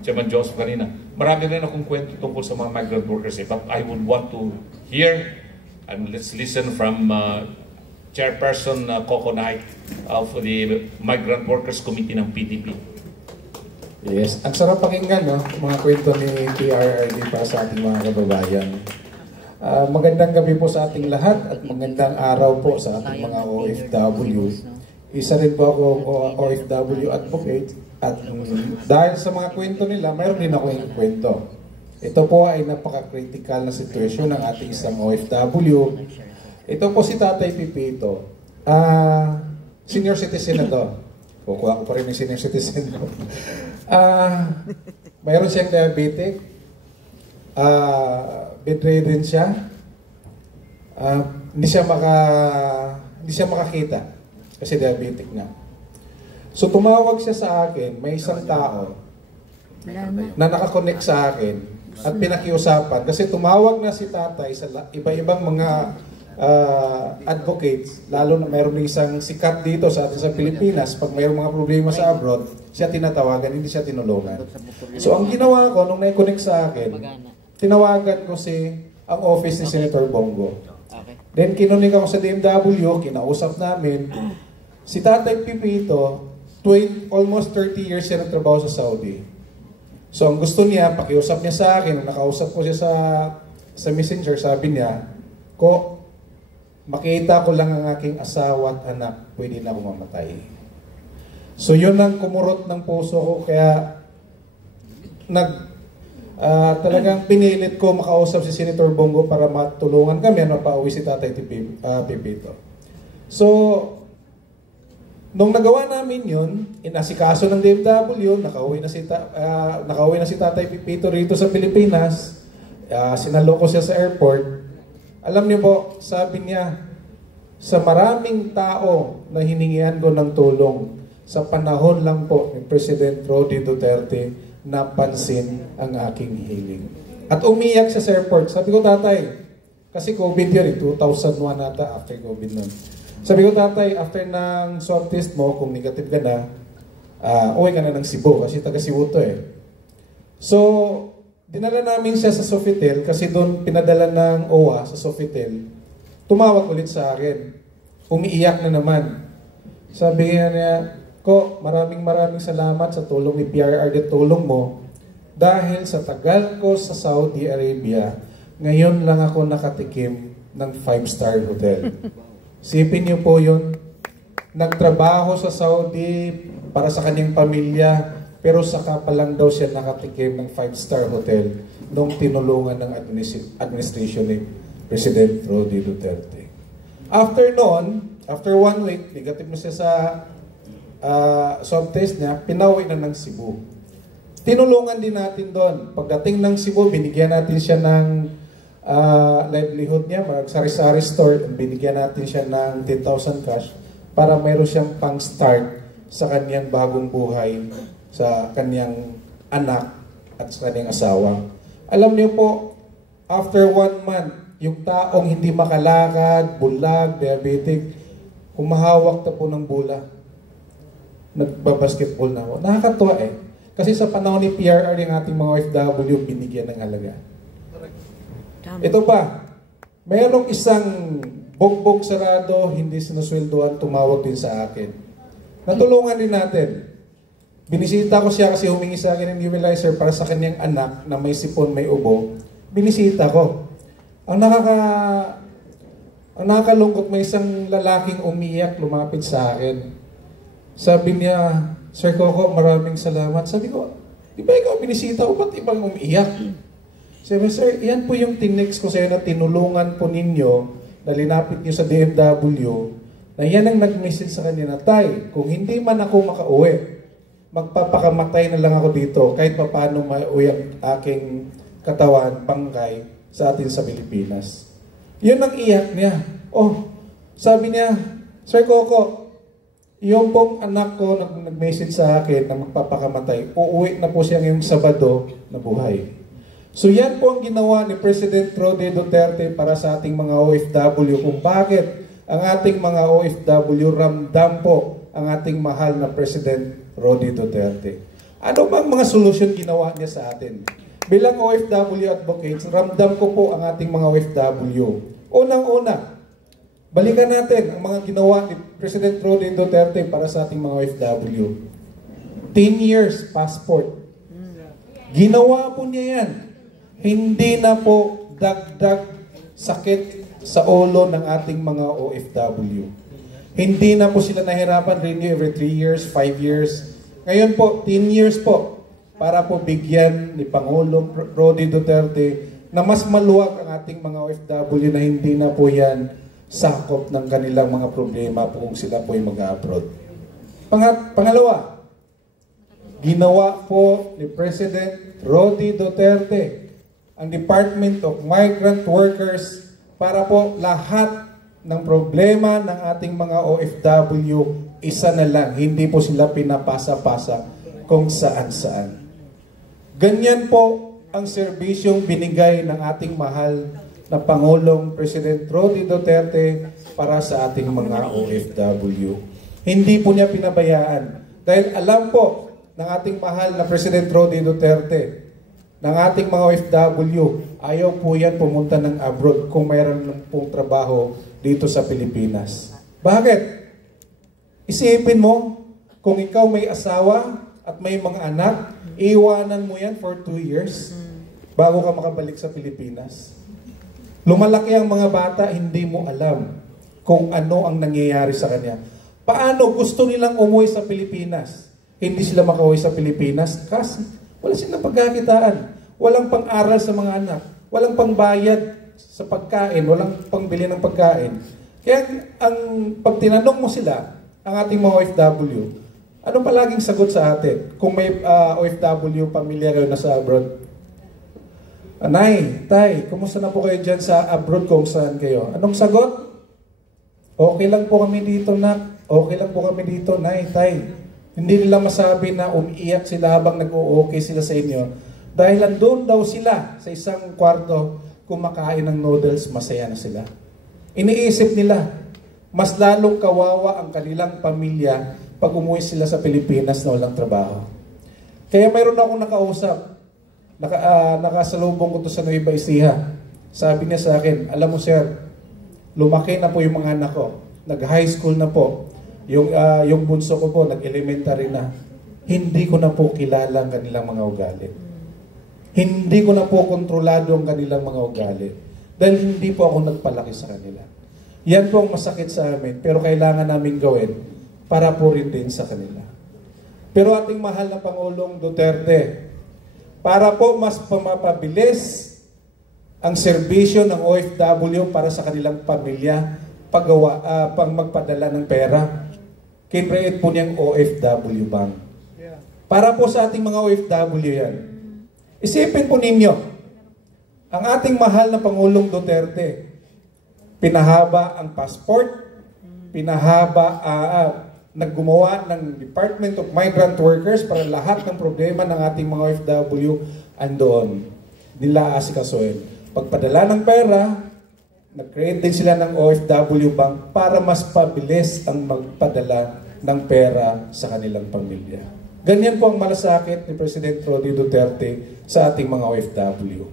Chairman Joseph kanina. Marami rin akong kwento tungkol sa mga migrant workers. But I would want to hear, and let's listen from Chairperson Coco Knight of the Migrant Workers Committee ng PDP. Yes, ang sarap pakinggan, no? Mga kwento ni PRRD para sa ating mga kababayan. Magandang gabi po sa ating lahat at magandang araw po sa ating mga OFW. Isa rin po ako OFW advocate at dahil sa mga kwento nila, mayroon din ako yung kwento. Ito po ay napaka-critical na sitwasyon ng ating isang OFW. Ito po si Tatay Pipito. Senior citizen na to. Kukuha ko pa rin yung senior citizen. Mayroon siyang diabetic. Bedridden siya. Hindi siya makakita kasi diabetic na. So tumawag siya sa akin, may isang tao na nakakonect sa akin at pinakiusapan kasi tumawag na si tatay sa iba-ibang mga advocates, lalo na mayroon isang sikat dito sa atin sa Pilipinas, pag mayroong mga problema sa abroad, siya tinatawagan, hindi siya tinulungan. So ang ginawa ko, nung na-connect sa akin, tinawagan ko ang office ni Senator Bongo. Then kinunik ako sa DMW, kinausap namin, si Tatay Pipito, almost 30 years siya nagtrabaho sa Saudi. So ang gusto niya, pakiusap niya sa akin, nakausap ko siya sa messenger, sabi niya, makita ko lang ang aking asawa at anak, pwede na akong mamatay. So yun ang kumurot ng puso ko, kaya talagang pinilit ko makausap si Senator Bongo para matulungan kami at mapauwi si Tatay Pipito. So, nung nagawa namin yun, inasikaso ng DMW, nakauwi na si Tatay Pipito rito sa Pilipinas, sinalo ko siya sa airport. Alam niyo po, sabi niya, sa maraming tao na hiningian ko ng tulong, sa panahon lang po ni President Rodi Duterte, napansin ang aking hiling. At umiyak siya sa airport. Sabi ko, tatay, kasi COVID yun, 2001 nata, after COVID nun. Sabi ko, tatay, after ng swab test mo, kung negative ka na, uwi ka na ng Cebu, kasi taga Cebu to eh. So, dinala namin siya sa Sofitel kasi doon pinadala ng OWA sa Sofitel. Tumawag ulit sa akin. Umiiyak na naman. Sabi niya, maraming salamat sa tulong ni PRRD, tulong mo. Dahil sa tagal ko sa Saudi Arabia, ngayon lang ako nakatikim ng 5-star hotel. Sipin niyo po yun. Nagtrabaho sa Saudi para sa kanyang pamilya, pero saka pa lang daw siya nakatikim ng 5-star hotel nung tinulungan ng administration ni President Rodi Duterte. After 1 week, negative na siya sa swab test niya, pinauwi na ng Cebu. Tinulungan din natin doon. Pagdating ng Cebu, binigyan natin siya ng livelihood niya, sari-sari store, binigyan natin siya ng 10,000 cash para mayroon siyang pang-start sa kanyang bagong buhay, sa kanyang anak at sa kanyang asawa. Alam niyo po, after 1 month, yung taong hindi makalakad, bulag, diabetic, humahawak na po ng bola. Nagbabasketball na ako. Nakakatuwa eh. Kasi sa panahon ni PRR, yung ating mga OFW, binigyan ng halaga. Ito pa, mayroong isang bogbog sarado, hindi sinusweldoan, tumawag din sa akin. Natulungan din natin. Binisita ko siya kasi humingi sa akin ng nebulizer para sa kanyang anak na may sipon, may ubo. Binisita ko. Ang nakakalungkot, may isang lalaking umiyak, lumapit sa akin. Sabi niya, Sir Coco, maraming salamat. Sabi ko, di ba ikaw binisita ko, ba't ibang umiyak? Sabi, sir, yan po yung tinext ko sa'yo na tinulungan po ninyo, na linapit niyo sa DMW, na yan ang nag-message sa kanya na, tay, kung hindi man ako makauwi, magpapakamatay na lang ako dito, kahit paano mauwi ang aking katawan, bangkay, sa atin sa Pilipinas. Yun ang iyak niya. Sabi niya, Sir Coco, yung pong anak ko nag-message sa akin na magpapakamatay, uuwi na po siya ngayong Sabado na buhay. So yan po ang ginawa ni President Rodi Duterte para sa ating mga OFW, kung bakit ang ating mga OFW ramdam po ang ating mahal na President Rodi Duterte. Ano bang mga solusyon ginawa niya sa atin? Bilang OFW advocates, ramdam ko po ang ating mga OFW. Unang-una, balikan natin ang mga ginawa ni President Rodi Duterte para sa ating mga OFW. 10 years passport. Ginawa po niya yan. Hindi na po dagdag sakit sa ulo ng ating mga OFW. Hindi na po sila nahirapan renew every 3 years, 5 years. Ngayon po, 10 years po para po bigyan ni Pangulong Rodi Duterte na mas maluwag ang ating mga OFW na hindi na po yan sakop ng kanilang mga problema po kung sila po ay mag-abroad. Pangalawa, ginawa po ni President Rodi Duterte ang Department of Migrant Workers para po lahat ng problema ng ating mga OFW isa na lang, hindi po sila pinapasa-pasa kung saan-saan. Ganyan po ang serbisyong binigay ng ating mahal na Pangulong President Rodi Duterte para sa ating mga OFW. Hindi po niya pinabayaan dahil alam po ng ating mahal na President Rodi Duterte ng ating mga OFW, ayaw po yan pumunta ng abroad kung mayroon lang pong trabaho dito sa Pilipinas. Bakit? Isipin mo, kung ikaw may asawa at may mga anak, iwanan mo yan for 2 years bago ka makabalik sa Pilipinas. Lumalaki ang mga bata, hindi mo alam kung ano ang nangyayari sa kanya. Paano gusto nilang umuwi sa Pilipinas? Hindi sila makauwi sa Pilipinas kasi wala silang pagkakitaan. Walang pang-aral sa mga anak. Walang pangbayad sa pagkain. Walang pangbili ng pagkain. Kaya pag tinanong mo sila, ang ating mga OFW, ano palaging sagot sa atin? Kung may OFW pamilya kayo na sa abroad. Nay, tay, kumusta na po kayo dyan sa abroad kung saan kayo? Anong sagot? Okay lang po kami dito, nak. Okay lang po kami dito, nay, tay. Hindi nila masabi na umiiyak sila habang nag-o-okay sila sa inyo. Dahil andun daw sila sa isang kwarto, kumakain ng noodles, masaya na sila. Iniisip nila, mas lalong kawawa ang kanilang pamilya pag umuwi sila sa Pilipinas na walang trabaho. Kaya mayroon akong nakausap, nakasalubong ko to sa Nueva Ecija. Sabi niya sa akin, alam mo sir, lumaki na po yung mga anak ko. Nag-high school na po. Yung bunso ko po, nag-elementary na. Hindi ko na po kilala ang kanilang mga ugali. Hindi ko na po kontrolado ang kanilang mga ugali. Dahil hindi po ako nagpalaki sa kanila. Yan po ang masakit sa amin, pero kailangan namin gawin para po rin din sa kanila. Pero ating mahal na Pangulong Duterte, para po mas pamapabilis ang serbisyo ng OFW para sa kanilang pamilya, pang magpadala ng pera, kinreate po niyang OFW Bank. Para po sa ating mga OFW yan. Isipin po ninyo, ang ating mahal na Pangulong Duterte, pinahaba ang passport, naggumawa ng Department of Migrant Workers para lahat ng problema ng ating mga OFW andoon. Nila asikasuhin. Pagpadala ng pera, nag-create din sila ng OFW Bank para mas pabilis ang magpadala ng pera sa kanilang pamilya. Ganyan po ang malasakit ni President Rodi Duterte sa ating mga OFW.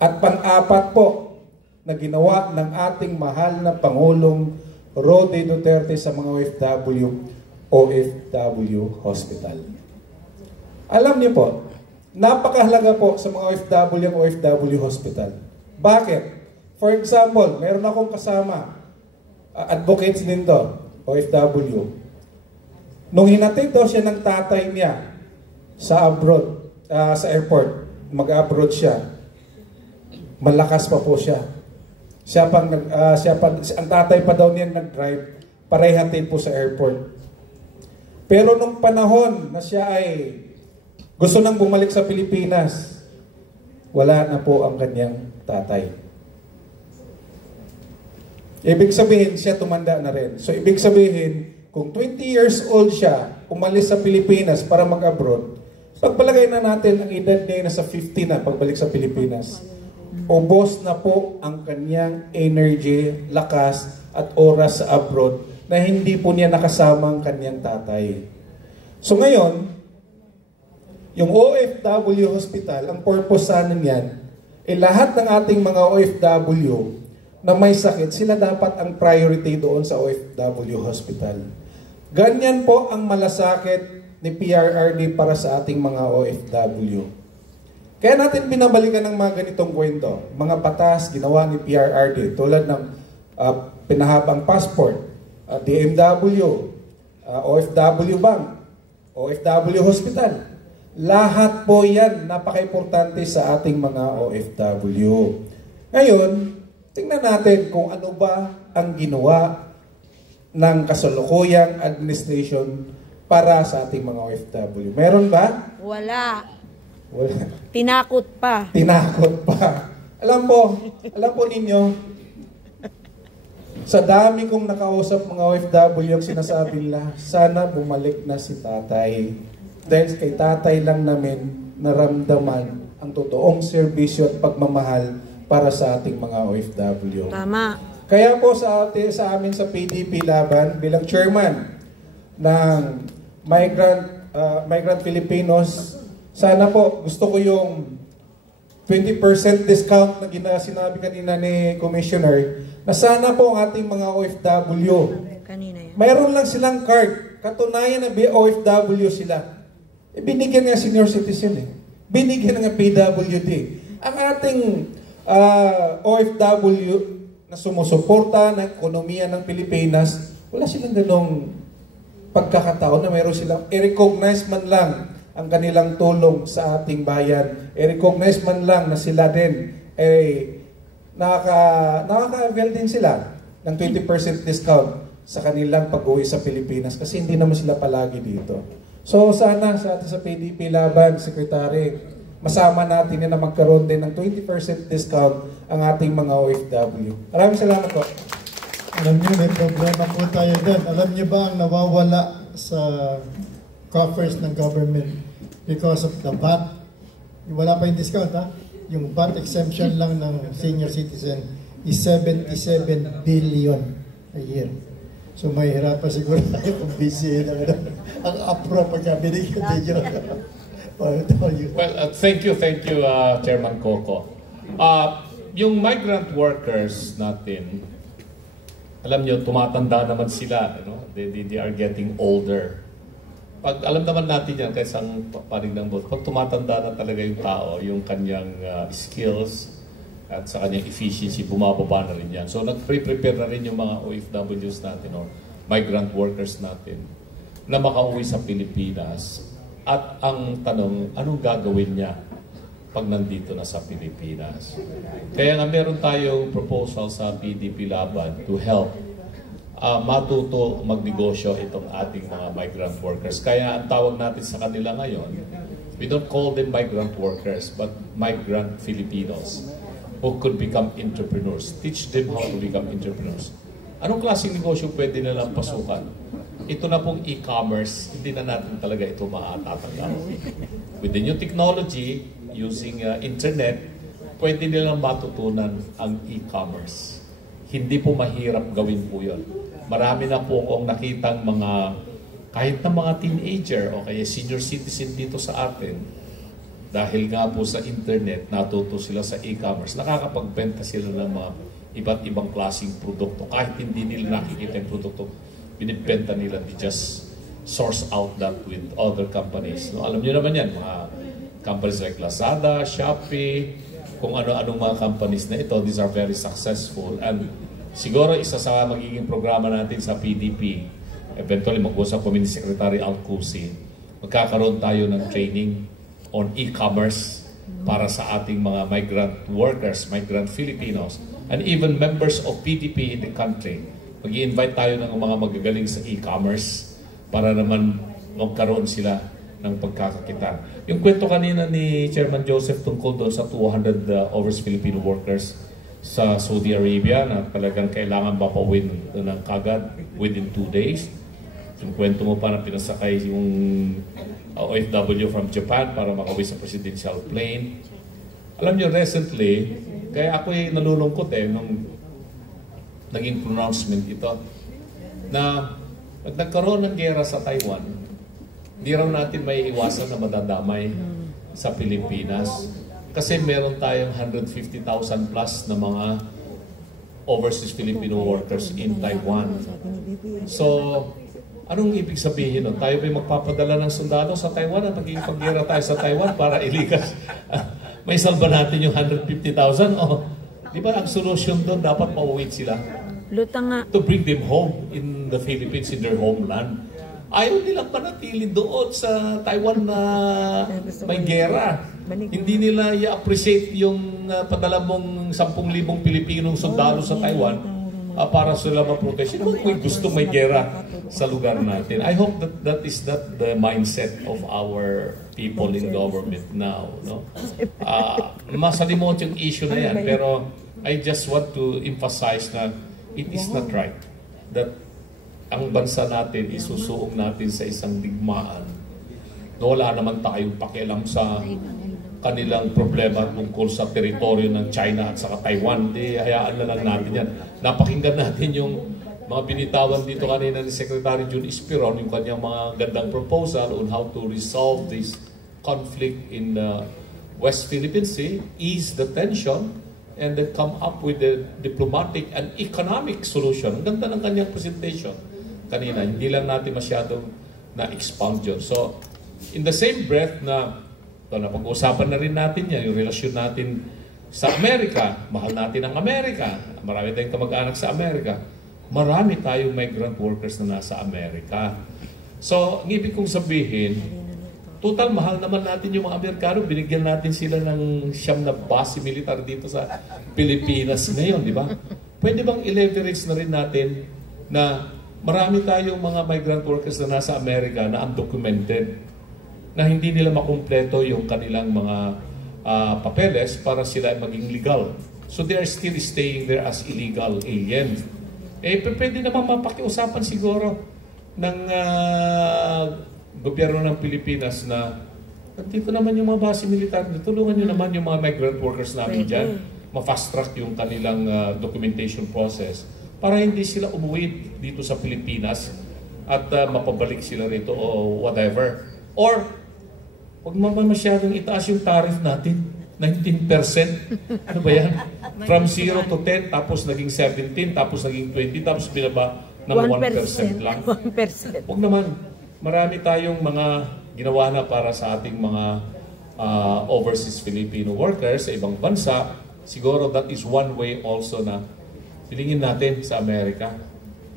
At pang-apat po na ginawa ng ating mahal na Pangulong Rodi Duterte sa mga OFW Hospital. Alam niyo po, napakahalaga po sa mga OFW ang OFW Hospital. Bakit? For example, meron akong kasama, advocates din to, OFW. Nung hinatid daw siya ng tatay niya sa abroad, sa airport, mag-abroad siya, malakas pa po siya. Ang tatay pa daw niya nag-drive, parehatid po sa airport. Pero nung panahon na siya ay gusto nang bumalik sa Pilipinas, wala na po ang kanyang tatay. Ibig sabihin, siya tumanda na rin. So, ibig sabihin, kung 20 years old siya, umalis sa Pilipinas para mag-abroad, pagpalagay na natin ang edad niya na sa 50 na pagbalik sa Pilipinas. Ubos na po ang kanyang energy, lakas, at oras sa abroad na hindi po niya nakasama ang kanyang tatay. So ngayon, yung OFW Hospital, ang purpose sana niyan, lahat ng ating mga OFW na may sakit, sila dapat ang priority doon sa OFW Hospital. Ganyan po ang malasakit ni PRRD para sa ating mga OFW. Kaya natin binabalikan ng mga ganitong kwento. Mga batas ginawa ni PRRD tulad ng pinahabang passport, DMW, OFW Bank, OFW Hospital. Lahat po yan napaka-importante sa ating mga OFW. Ngayon, tingnan natin kung ano ba ang ginawa ng kasalukuyang administration para sa ating mga OFW. Meron ba? Wala. Wala. Tinakot pa. Tinakot pa. Alam po ninyo, sa dami kong nakausap mga OFW, ang sinasabi nila, sana bumalik na si tatay. Dahil kay tatay lang namin naramdaman ang totoong serbisyo at pagmamahal para sa ating mga OFW. Tama. Kaya po sa amin sa PDP Laban, bilang chairman ng Migrant Filipinos, sana po gusto ko yung 20% discount na sinabi kanina ni Commissioner, na sana po ang ating mga OFW, Kanina yan. mayroon lang silang card, katunayan na OFW sila. Binigyan nga senior citizen binigyan nga PWD. Ang ating OFW na sumusuporta ng ekonomiya ng Pilipinas, wala silang ganong pagkakataon na mayroon silang i-recognize man lang ang kanilang tulong sa ating bayan. I-recognize man lang na sila din nakaka-avail din sila ng 20% discount sa kanilang pag-uwi sa Pilipinas kasi hindi naman sila palagi dito. So sana sa atin sa PDP Laban, Secretary, masama natin na magkaroon din ng 20% discount ang ating mga OFW. Maraming salamat po. Alam niyo, may problema po tayo din. Alam niyo ba ang nawawala sa coffers ng government because of the VAT? Wala pa yung discount, ha? Yung VAT exemption lang ng senior citizen is 77 billion a year. So may hirap pa siguro tayo kung busy ang APRO pagka binigyan din yun. Well, thank you, Chairman Coco. Yung migrant workers natin, alam nyo, tumatanda naman sila. They are getting older. Pag alam naman natin yan, kahit isang panig ng both, pag tumatanda na talaga yung tao, yung kanyang skills at sa kanyang efficiency, bumababa na rin yan. So nag-prepare na rin yung mga OFWs natin or migrant workers natin na makauwi sa Pilipinas. At ang tanong, anong gagawin niya pag nandito na sa Pilipinas? Kaya nga meron tayong proposal sa PDP Laban to help matuto magnegosyo itong ating mga migrant workers. Kaya ang tawag natin sa kanila ngayon, we don't call them migrant workers, but migrant Filipinos who could become entrepreneurs. Teach them how to become entrepreneurs. Anong klaseng negosyo pwede nilang pasukan? Ito na pong e-commerce, hindi na natin talaga ito maatatanggap. With the new technology, using internet, pwede nilang matutunan ang e-commerce. Hindi po mahirap gawin po yun. Marami na po akong nakitang mga, kahit na mga teenager o kaya senior citizen dito sa atin, dahil nga po sa internet, natuto sila sa e-commerce, nakakapagbenta sila ng mga iba't ibang klaseng produkto. Kahit hindi nila nakikita yung produkto, binibenta nila, they just source out that with other companies. No, alam niyo naman yan, mga companies like Lazada, Shopee, kung ano-anong mga companies na ito, these are very successful. And siguro isa sa magiging programa natin sa PDP, eventually mag-usap kami ni Secretary Alcusi, magkakaroon tayo ng training on e-commerce para sa ating mga migrant workers, migrant Filipinos, and even members of PDP in the country. Mag-i-invite tayo ng mga magagaling sa e-commerce para naman magkaroon sila ng pagkakakitaan. Yung kwento kanina ni Chairman Joseph tungkol doon sa 200 overseas Filipino workers, sa Saudi Arabia na talagang kailangan mapawin ng kagad within 2 days. Yung kwento mo pa na pinasakay yung OFW from Japan para makauwi sa presidential plane. Alam nyo, recently, kaya ako'y nalulungkot nung naging pronouncement ito, na pag nagkaroon ng gera sa Taiwan, hindi raw natin may iwasan na madadamay sa Pilipinas. Kasi meron tayong 150,000 plus na mga overseas Filipino workers in Taiwan. So, anong ibig sabihin nun? Tayo ba'y magpapadala ng sundalo sa Taiwan at magiging paggera tayo sa Taiwan para ilikas? May salba natin yung 150,000? O, di ba ang solution doon, dapat pauwi sila? To bring them home in the Philippines, in their homeland. Ayaw nilang manatili doon sa Taiwan na may gera. Hindi nila i-appreciate yung padala mong 10,000 Pilipinong sundalo sa Taiwan para sila ma-protect. Kung gusto may gera sa lugar natin. I hope that is not the mindset of our people in government now. No? Masalimot yung issue na yan, pero I just want to emphasize na it is not right that ang bansa natin isusuong natin sa isang digmaan na wala naman tayong pakialam sa kanilang problema tungkol sa teritoryo ng China at saka Taiwan. Hayaan na lang natin yan. Napakinggan natin yung mga binitawan dito kanina ni Secretary Jun Espiron, yung kanyang mga gandang proposal on how to resolve this conflict in the West Philippine Sea, ease the tension, and then come up with a diplomatic and economic solution. Ang ganda ng kanyang presentation kanina. Hindi lang natin masyadong na-expound yun. So, in the same breath na pag-uusapan na rin natin yan, yung relasyon natin sa Amerika, mahal natin ang Amerika, marami tayong kamag-anak sa Amerika, marami tayong migrant workers na nasa Amerika. So, ang ibig kong sabihin, total mahal naman natin yung mga Amerikano, binigyan natin sila ng 9 na base militar dito sa Pilipinas ngayon, di ba? Pwede bang i-leverage na rin natin na marami tayong mga migrant workers na nasa Amerika na undocumented, na hindi nila makumpleto yung kanilang mga papeles para sila maging legal. So they are still staying there as illegal aliens. Pwede naman mapakiusapan siguro ng gobyerno ng Pilipinas na dito naman yung mga base militar, tulungan nyo naman yung mga migrant workers namin dyan, ma-fast track yung kanilang documentation process para hindi sila umuwi dito sa Pilipinas at mapabalik sila rito o whatever. Or, huwag naman masyadong itaas yung tariff natin. 19%. Ano ba yan? From 0 to 10, tapos naging 17, tapos naging 20, tapos binaba ng 1% lang. 1%. Huwag naman. Marami tayong mga ginawa na para sa ating mga overseas Filipino workers sa ibang bansa. Siguro that is one way also na pilingin natin sa Amerika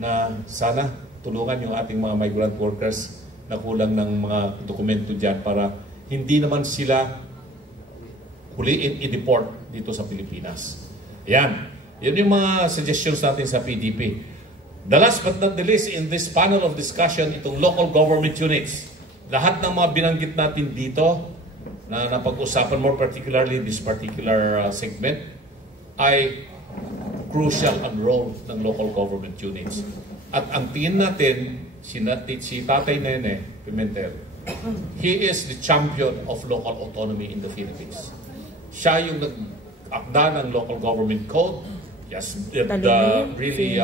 na sana tulungan yung ating mga migrant workers na kulang ng mga dokumento dyan para hindi naman sila huliin i-deport dito sa Pilipinas. Yan. Yun yung mga suggestions natin sa PDP. The last but not the least in this panel of discussion, itong local government units. Lahat ng mga binanggit natin dito na napag-usapan, more particularly this particular segment, ay crucial ang role ng local government units. At ang tingin natin, si Tatay Nene Pimentel, he is the champion of local autonomy in the Philippines. Siya yung nag-akda ng local government code, yes, really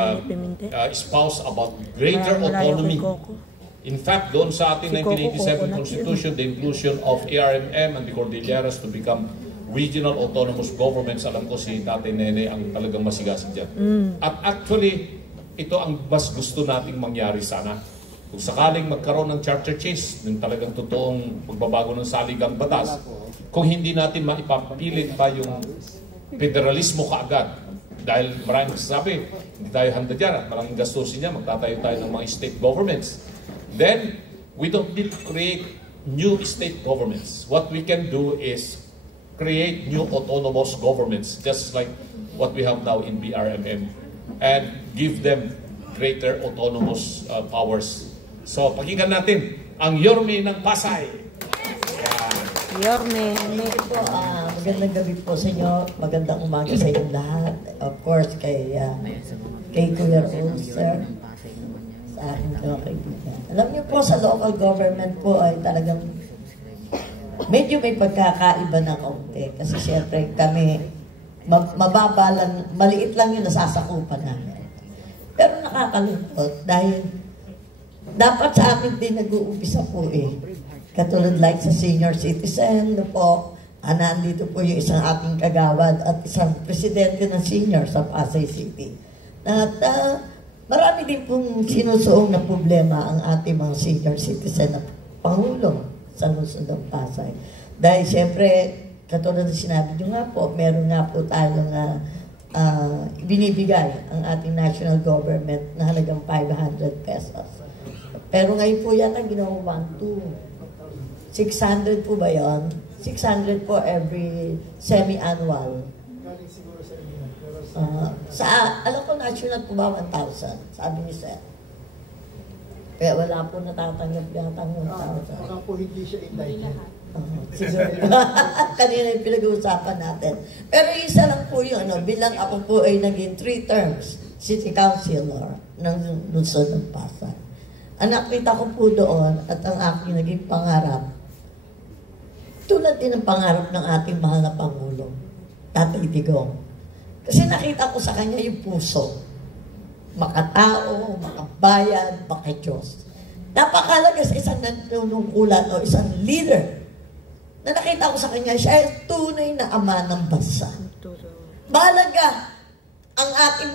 espouse about greater autonomy. In fact, doon sa ating 1987 Constitution, the inclusion of ARMM and the Cordilleras to become regional autonomous governments, alam ko si Tatay Nene ang talagang masigasig dyan. At actually, ito ang mas gusto nating mangyari sana. Kung sakaling magkaroon ng charter change, yung talagang totoong pagbabago ng saligang batas, kung hindi natin maipapilit pa yung federalismo kaagad, dahil maraming sasabi, hindi tayo handa dyan at maraming gastusin niya, magtatayo tayo ng mga state governments, then we don't need to create new state governments. What we can do is create new autonomous governments, just like what we have now in BRMM, and give them greater autonomous powers. So, pakinggan natin ang Yorme ng Pasay. Yorme. Magandang gabi po sa inyo. Magandang umaga sa inyong lahat. Of course, kay Kuya Raul, sir. Sa aking kaibigan. Alam niyo po, sa local government po ay talagang medyo may pagkakaiba na kaunti. Kasi siyempre kami, mababa lang, maliit lang yung nasasakupan namin. Pero nakakalungkot dahil dapat sa amin din nag-uumpisa po Katulad like sa senior citizen po, nandito po yung isang ating kagawad at isang presidente ng senior sa Pasay City. At marami din pong sinusuong na problema ang ating mga senior citizen na Pangulo sa lungsod ng Pasay. Dahil siyempre, katulad na sinabi nyo nga po, meron nga po tayong binibigay ang ating national government na halagang 500 pesos. Pero ngayon po yan ang ginawa 600 po ba yun? 600 po every semi-annual. Alam ko national po ba 1,000? Sabi ni Sir. Kaya wala po natatanggap yata ng 1,000. Baka po hindi siya indicted. Kanina yung pinag-uusapan natin. Pero isa lang po yun, bilang ako po ay naging 3 terms city councilor ng lungsod ng Pasay. Ang nakita ko po doon at ang aking naging pangarap, tulad din ng pangarap ng ating mahal na Pangulo, Tatay Digong. Kasi nakita ko sa kanya yung puso. Makatao, makabayan, makadiyos. Napakalaga sa isang nanunungkulan o isang leader na nakita ko sa kanya, siya ay tunay na ama ng bansa. Mahalaga ang ating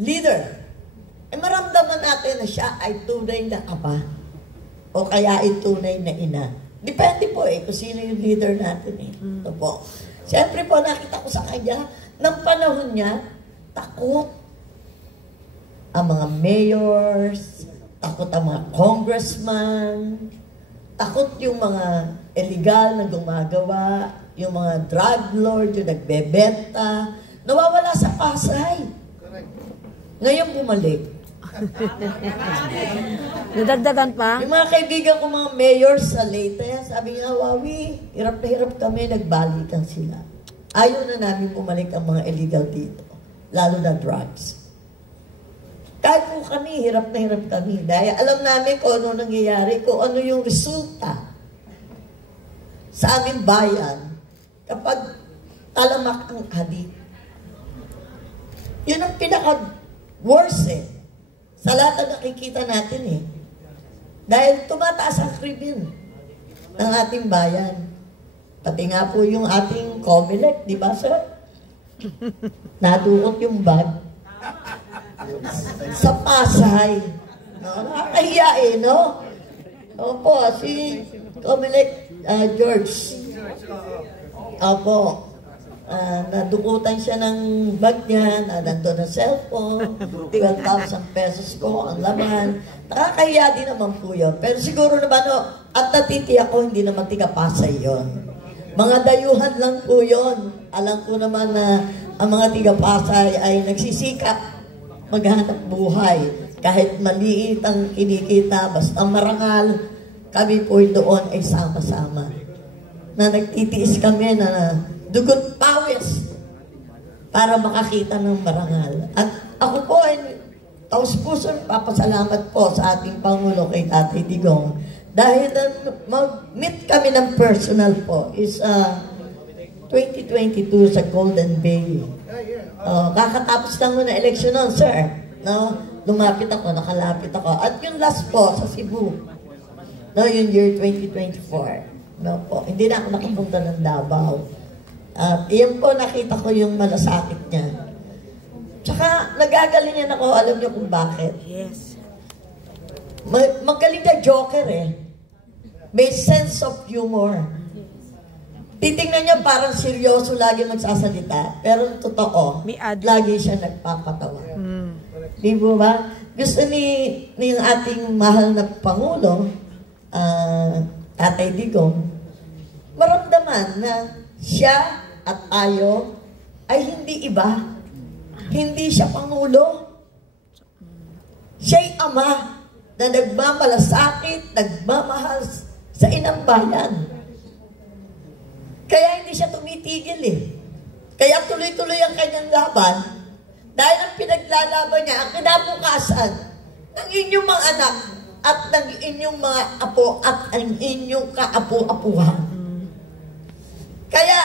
leader. Maramdaman natin na siya ay tunay na ama o kaya ay tunay na ina. Depende po kung sino yung leader natin Ito po. Siyempre po, nakita ko sa kanya, ng panahon niya, takot ang mga mayors, takot ang mga congressman, takot yung mga illegal na gumagawa, yung mga drug lord, yung nagbebenta, nawawala sa Pasay. Ngayon bumalik. Nadagdagan pa? Yung mga kaibigan ko, mga mayors sa Leyte, sabi nga, Wawi, hirap na hirap kami, nagbalikan sila. Ayaw na namin bumalik ang mga illegal dito, lalo na drugs. Kahit po kami, hirap na hirap kami. Dahil alam namin kung ano nangyayari, kung ano yung resulta sa aming bayan kapag talamak ang adik. Yun ang pinaka-worst sa lahat na nakikita natin Dahil tumataas ang krimen ng ating bayan. Pati nga po yung ating COMELEC, di ba sir? Nadukot yung bag sa Pasay. Nakakahiya no? Opo, si COMELEC George. Opo. Nadukutan siya ng bag niya, nandun ang cellphone, 12,000 pesos po ang laman. Nakakahiya din naman po yun. Pero siguro naman, at natitiyak ko, hindi naman tiga-Pasay yun. Mga dayuhan lang po yun. Alam ko naman na ang mga tiga-Pasay ay nagsisikap maghanap buhay. Kahit maliit ang kinikita, basta marangal, kami po doon ay sama-sama. Na nagtitiis kami na dugot pawis para makakita ng marangal. At ako po ay taus-puso papasalamat po sa ating Pangulo kay Tatay Digong dahil mag-meet kami ng personal po is 2022 sa Golden Bay. Kakatapos lang mo na eleksyon nun, sir. No? Lumapit ako, nakalapit ako. At yung last po sa Cebu, yung year 2024. No po, hindi na ako nakapunta ng Davao. At iyan po, nakita ko yung malasakit niya. Tsaka, nagagalingan ako, alam niyo kung bakit. Yes. Magaling na joker May sense of humor. Titingnan niya parang seryoso lagi magsasalita. Pero totoo, lagi siya nagpapatawa. Di ba ba? Gusto ni ating mahal na Pangulo, Tatay Digong, maramdaman na siya at tayo ay hindi iba. Hindi siya Pangulo. Siya'y ama na nagmamalasakit, nagmamahal sa inang bayan. Kaya hindi siya tumitigil eh. Kaya tuloy-tuloy ang kanyang laban dahil ang pinaglalaban niya, ang kinabukasan ng inyong mga anak at ng inyong mga apo at ang inyong kaapu-apuhan. Kaya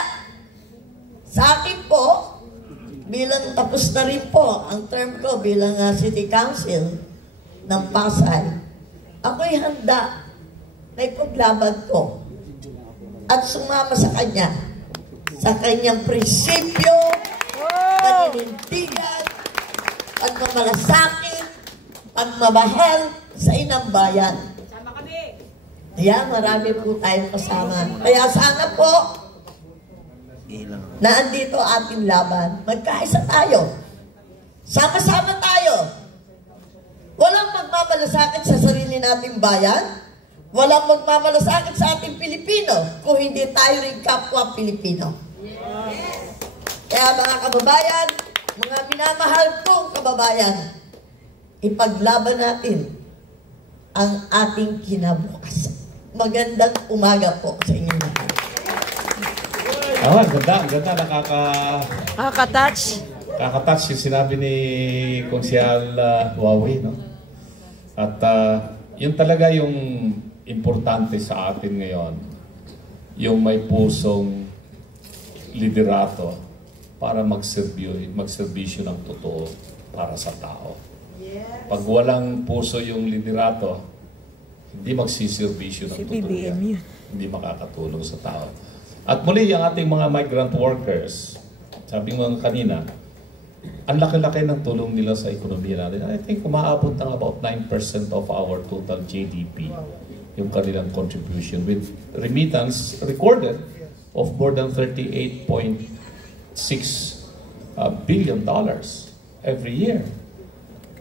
sa akin po, bilang tapos na rin po ang term ko bilang City Council ng Pasay, ako'y handa na ipaglaban ko at sumama sa kanya, sa kanyang prinsipyo, paninindigan, pagmamalasakit, pagmamahal sa inang bayan. Kaya marami po tayong kasama. Kaya sana po, na andito ating laban, magkaisa tayo. Sama-sama tayo. Walang magmamalasakit sa sarili nating bayan. Walang magmamalasakit sa ating Pilipino kung hindi tayo rin kapwa Pilipino. Kaya mga kababayan, mga minamahal kong kababayan, ipaglaban natin ang ating kinabukasan. Magandang umaga po sa inyong lahat. Ang ganda, Nakaka-touch. nakaka-touch yung sinabi ni Konsyal Huawei, no? At yun talaga yung importante sa atin ngayon, yung may pusong liderato para magserbisyo ng totoo para sa tao. Pag walang puso yung liderato, hindi magsiservisyo ng totoo yan. Hindi makakatulong sa tao. At muli, ang ating mga migrant workers, sabi mo kanina, ang laki-laki ng tulong nila sa ekonomiya natin. I think umaabot ng about 9% of our total GDP yung kanilang contribution with remittance recorded of more than $38.6 billion every year.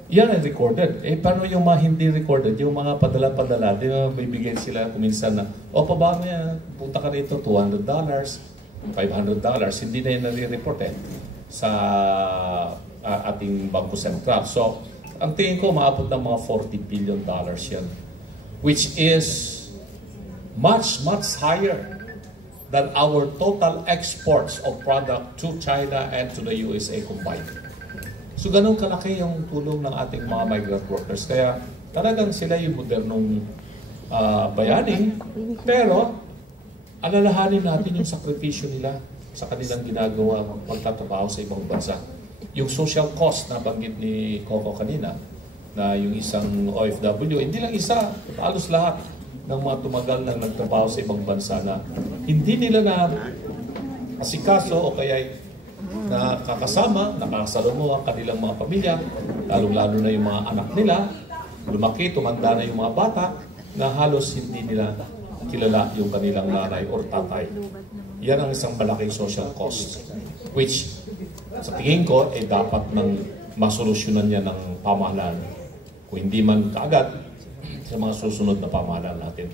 Yan ay recorded. Paano yung mga hindi recorded? Yung mga padala-padala, di ba bibigyan sila kuminsan na, pababa mo yan, punta ka rito, $200, $500, hindi na yan nare-report sa ating Bangko Sentral. So, ang tingin ko, maabot ng mga $40 billion yan, which is much, much higher than our total exports of product to China and to the USA combined. So, ganun kalaki yung tulong ng ating mga migrant workers. Kaya, talagang sila yung modernong bayani. Pero, alalahanin natin yung sakripisyo nila sa kanilang ginagawa pagtatrabaho sa ibang bansa. Yung social cost na banggit ni Coco kanina, na yung isang OFW, hindi lang isa, halos lahat ng mga tumagal na nagtrabaho sa ibang bansa na hindi nila na asikaso o kaya nakakasama, nakasalomo ang kanilang mga pamilya, lalong-lalo na yung mga anak nila, lumaki, tumanda na yung mga bata, na halos hindi nila kilala yung kanilang nanay or tatay. Yan ang isang malaking social cost, which sa tingin ko, dapat nang masolusyonan yan ng pamahalaan. Kung hindi man kaagad, sa mga susunod na pamahalaan natin.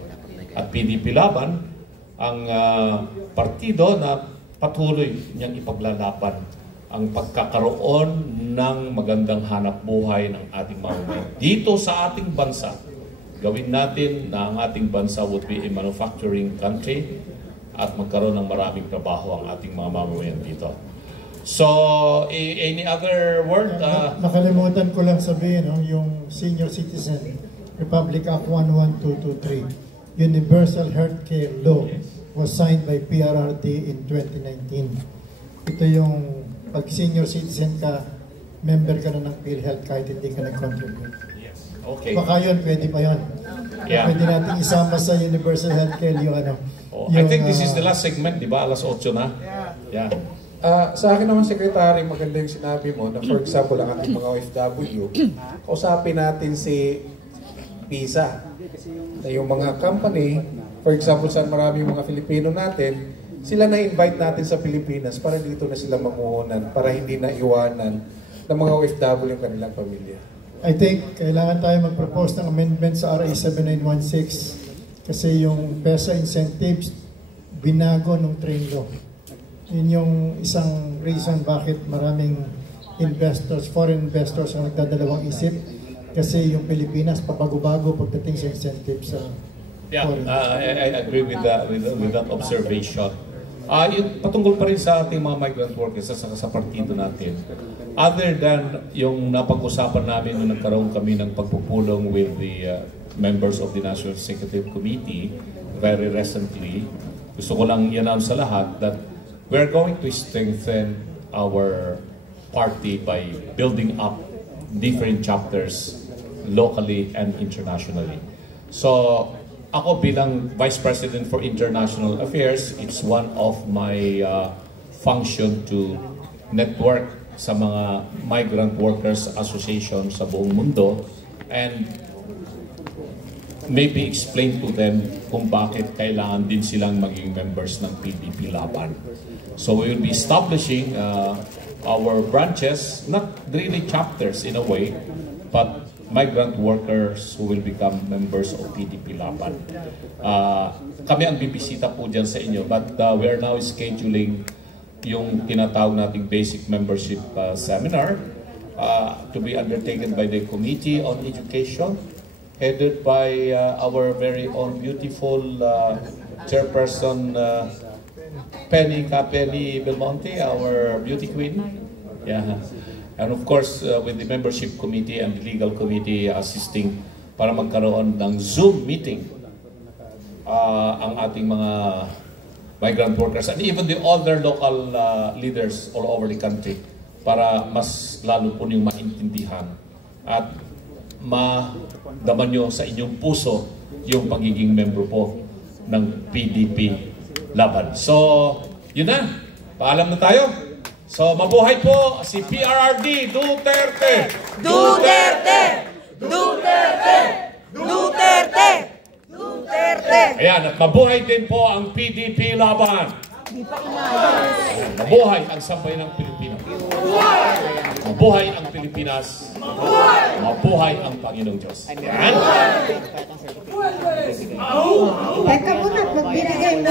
At PDP Laban, ang partido na patuloy niyang ipaglalaban ang pagkakaroon ng magandang hanap buhay ng ating mamamayan dito sa ating bansa. Gawin natin na ang ating bansa would be a manufacturing country at magkaroon ng maraming trabaho ang ating mga mamamayan dito. So, any other word? Nakalimutan ko lang sabihin, yung Senior Citizen Republic Act 11223, Universal Healthcare Law, was signed by PRRD in 2019. Ito yung pag senior citizen ka, member ka na ng PhilHealth kahit hindi ka nag-contribute. Yes. Okay. Baka yun, pwede pa yun. Yeah. Pwede natin isama sa Universal Healthcare yung ano. I think this is the last segment, di ba? Alas 8 na. Yeah. Sa akin naman, Secretary, maganda yung sinabi mo na for example, ang ating mga OFW, kausapin natin si PISA. Na yung mga company, for example, saan marami yung mga Filipino natin, sila na-invite natin sa Pilipinas para dito na sila mamuhunan, para hindi na iwanan ng mga OFW yung kanilang pamilya. I think kailangan tayo mag-propose ng amendment sa RA 7916 kasi yung PESA incentives binago ng train law. Yun yung isang reason bakit maraming investors, foreign investors ang nagdadalawang isip kasi yung Pilipinas pabago-bago pagdating sa incentives sa Yeah, I agree with that observation. Patungkol pa rin sa ating mga migrant workers sa partido natin. Other than yung napag-usapan namin nung nagkaroon kami ng pagpupulong with the members of the National Executive Committee very recently, gusto ko lang i-announce sa lahat that we're going to strengthen our party by building up different chapters locally and internationally. So, ako bilang Vice President for International Affairs, it's one of my function to network sa mga migrant workers association sa buong mundo and maybe explain to them kung bakit kailangan din silang maging members ng PDP Laban. So we will be establishing our branches, not really chapters in a way, but migrant workers who will become members of PDP Laban. Kami ang bibisita po dyan sa inyo, but we are now scheduling yung tinatawag nating basic membership seminar to be undertaken by the Committee on Education, headed by our very own beautiful chairperson, Penny Belmonte, our beauty queen. Yeah. And of course, with the membership committee and the legal committee assisting para magkaroon ng Zoom meeting ang ating mga migrant workers and even the other local leaders all over the country para mas lalo po niyong maintindihan at madaman nyo sa inyong puso yung pagiging membro po ng PDP Laban. So, yun na. Paalam na tayo. So, mabuhay po si PRRD Duterte! Duterte! Duterte! Duterte! Duterte! Ayan, at mabuhay din po ang PDP Laban. Mabuhay ang sambayan ng Pilipinas. Mabuhay ang Pilipinas. Mabuhay ang Panginoong Diyos. Ayan. Teka muna, magbibigay na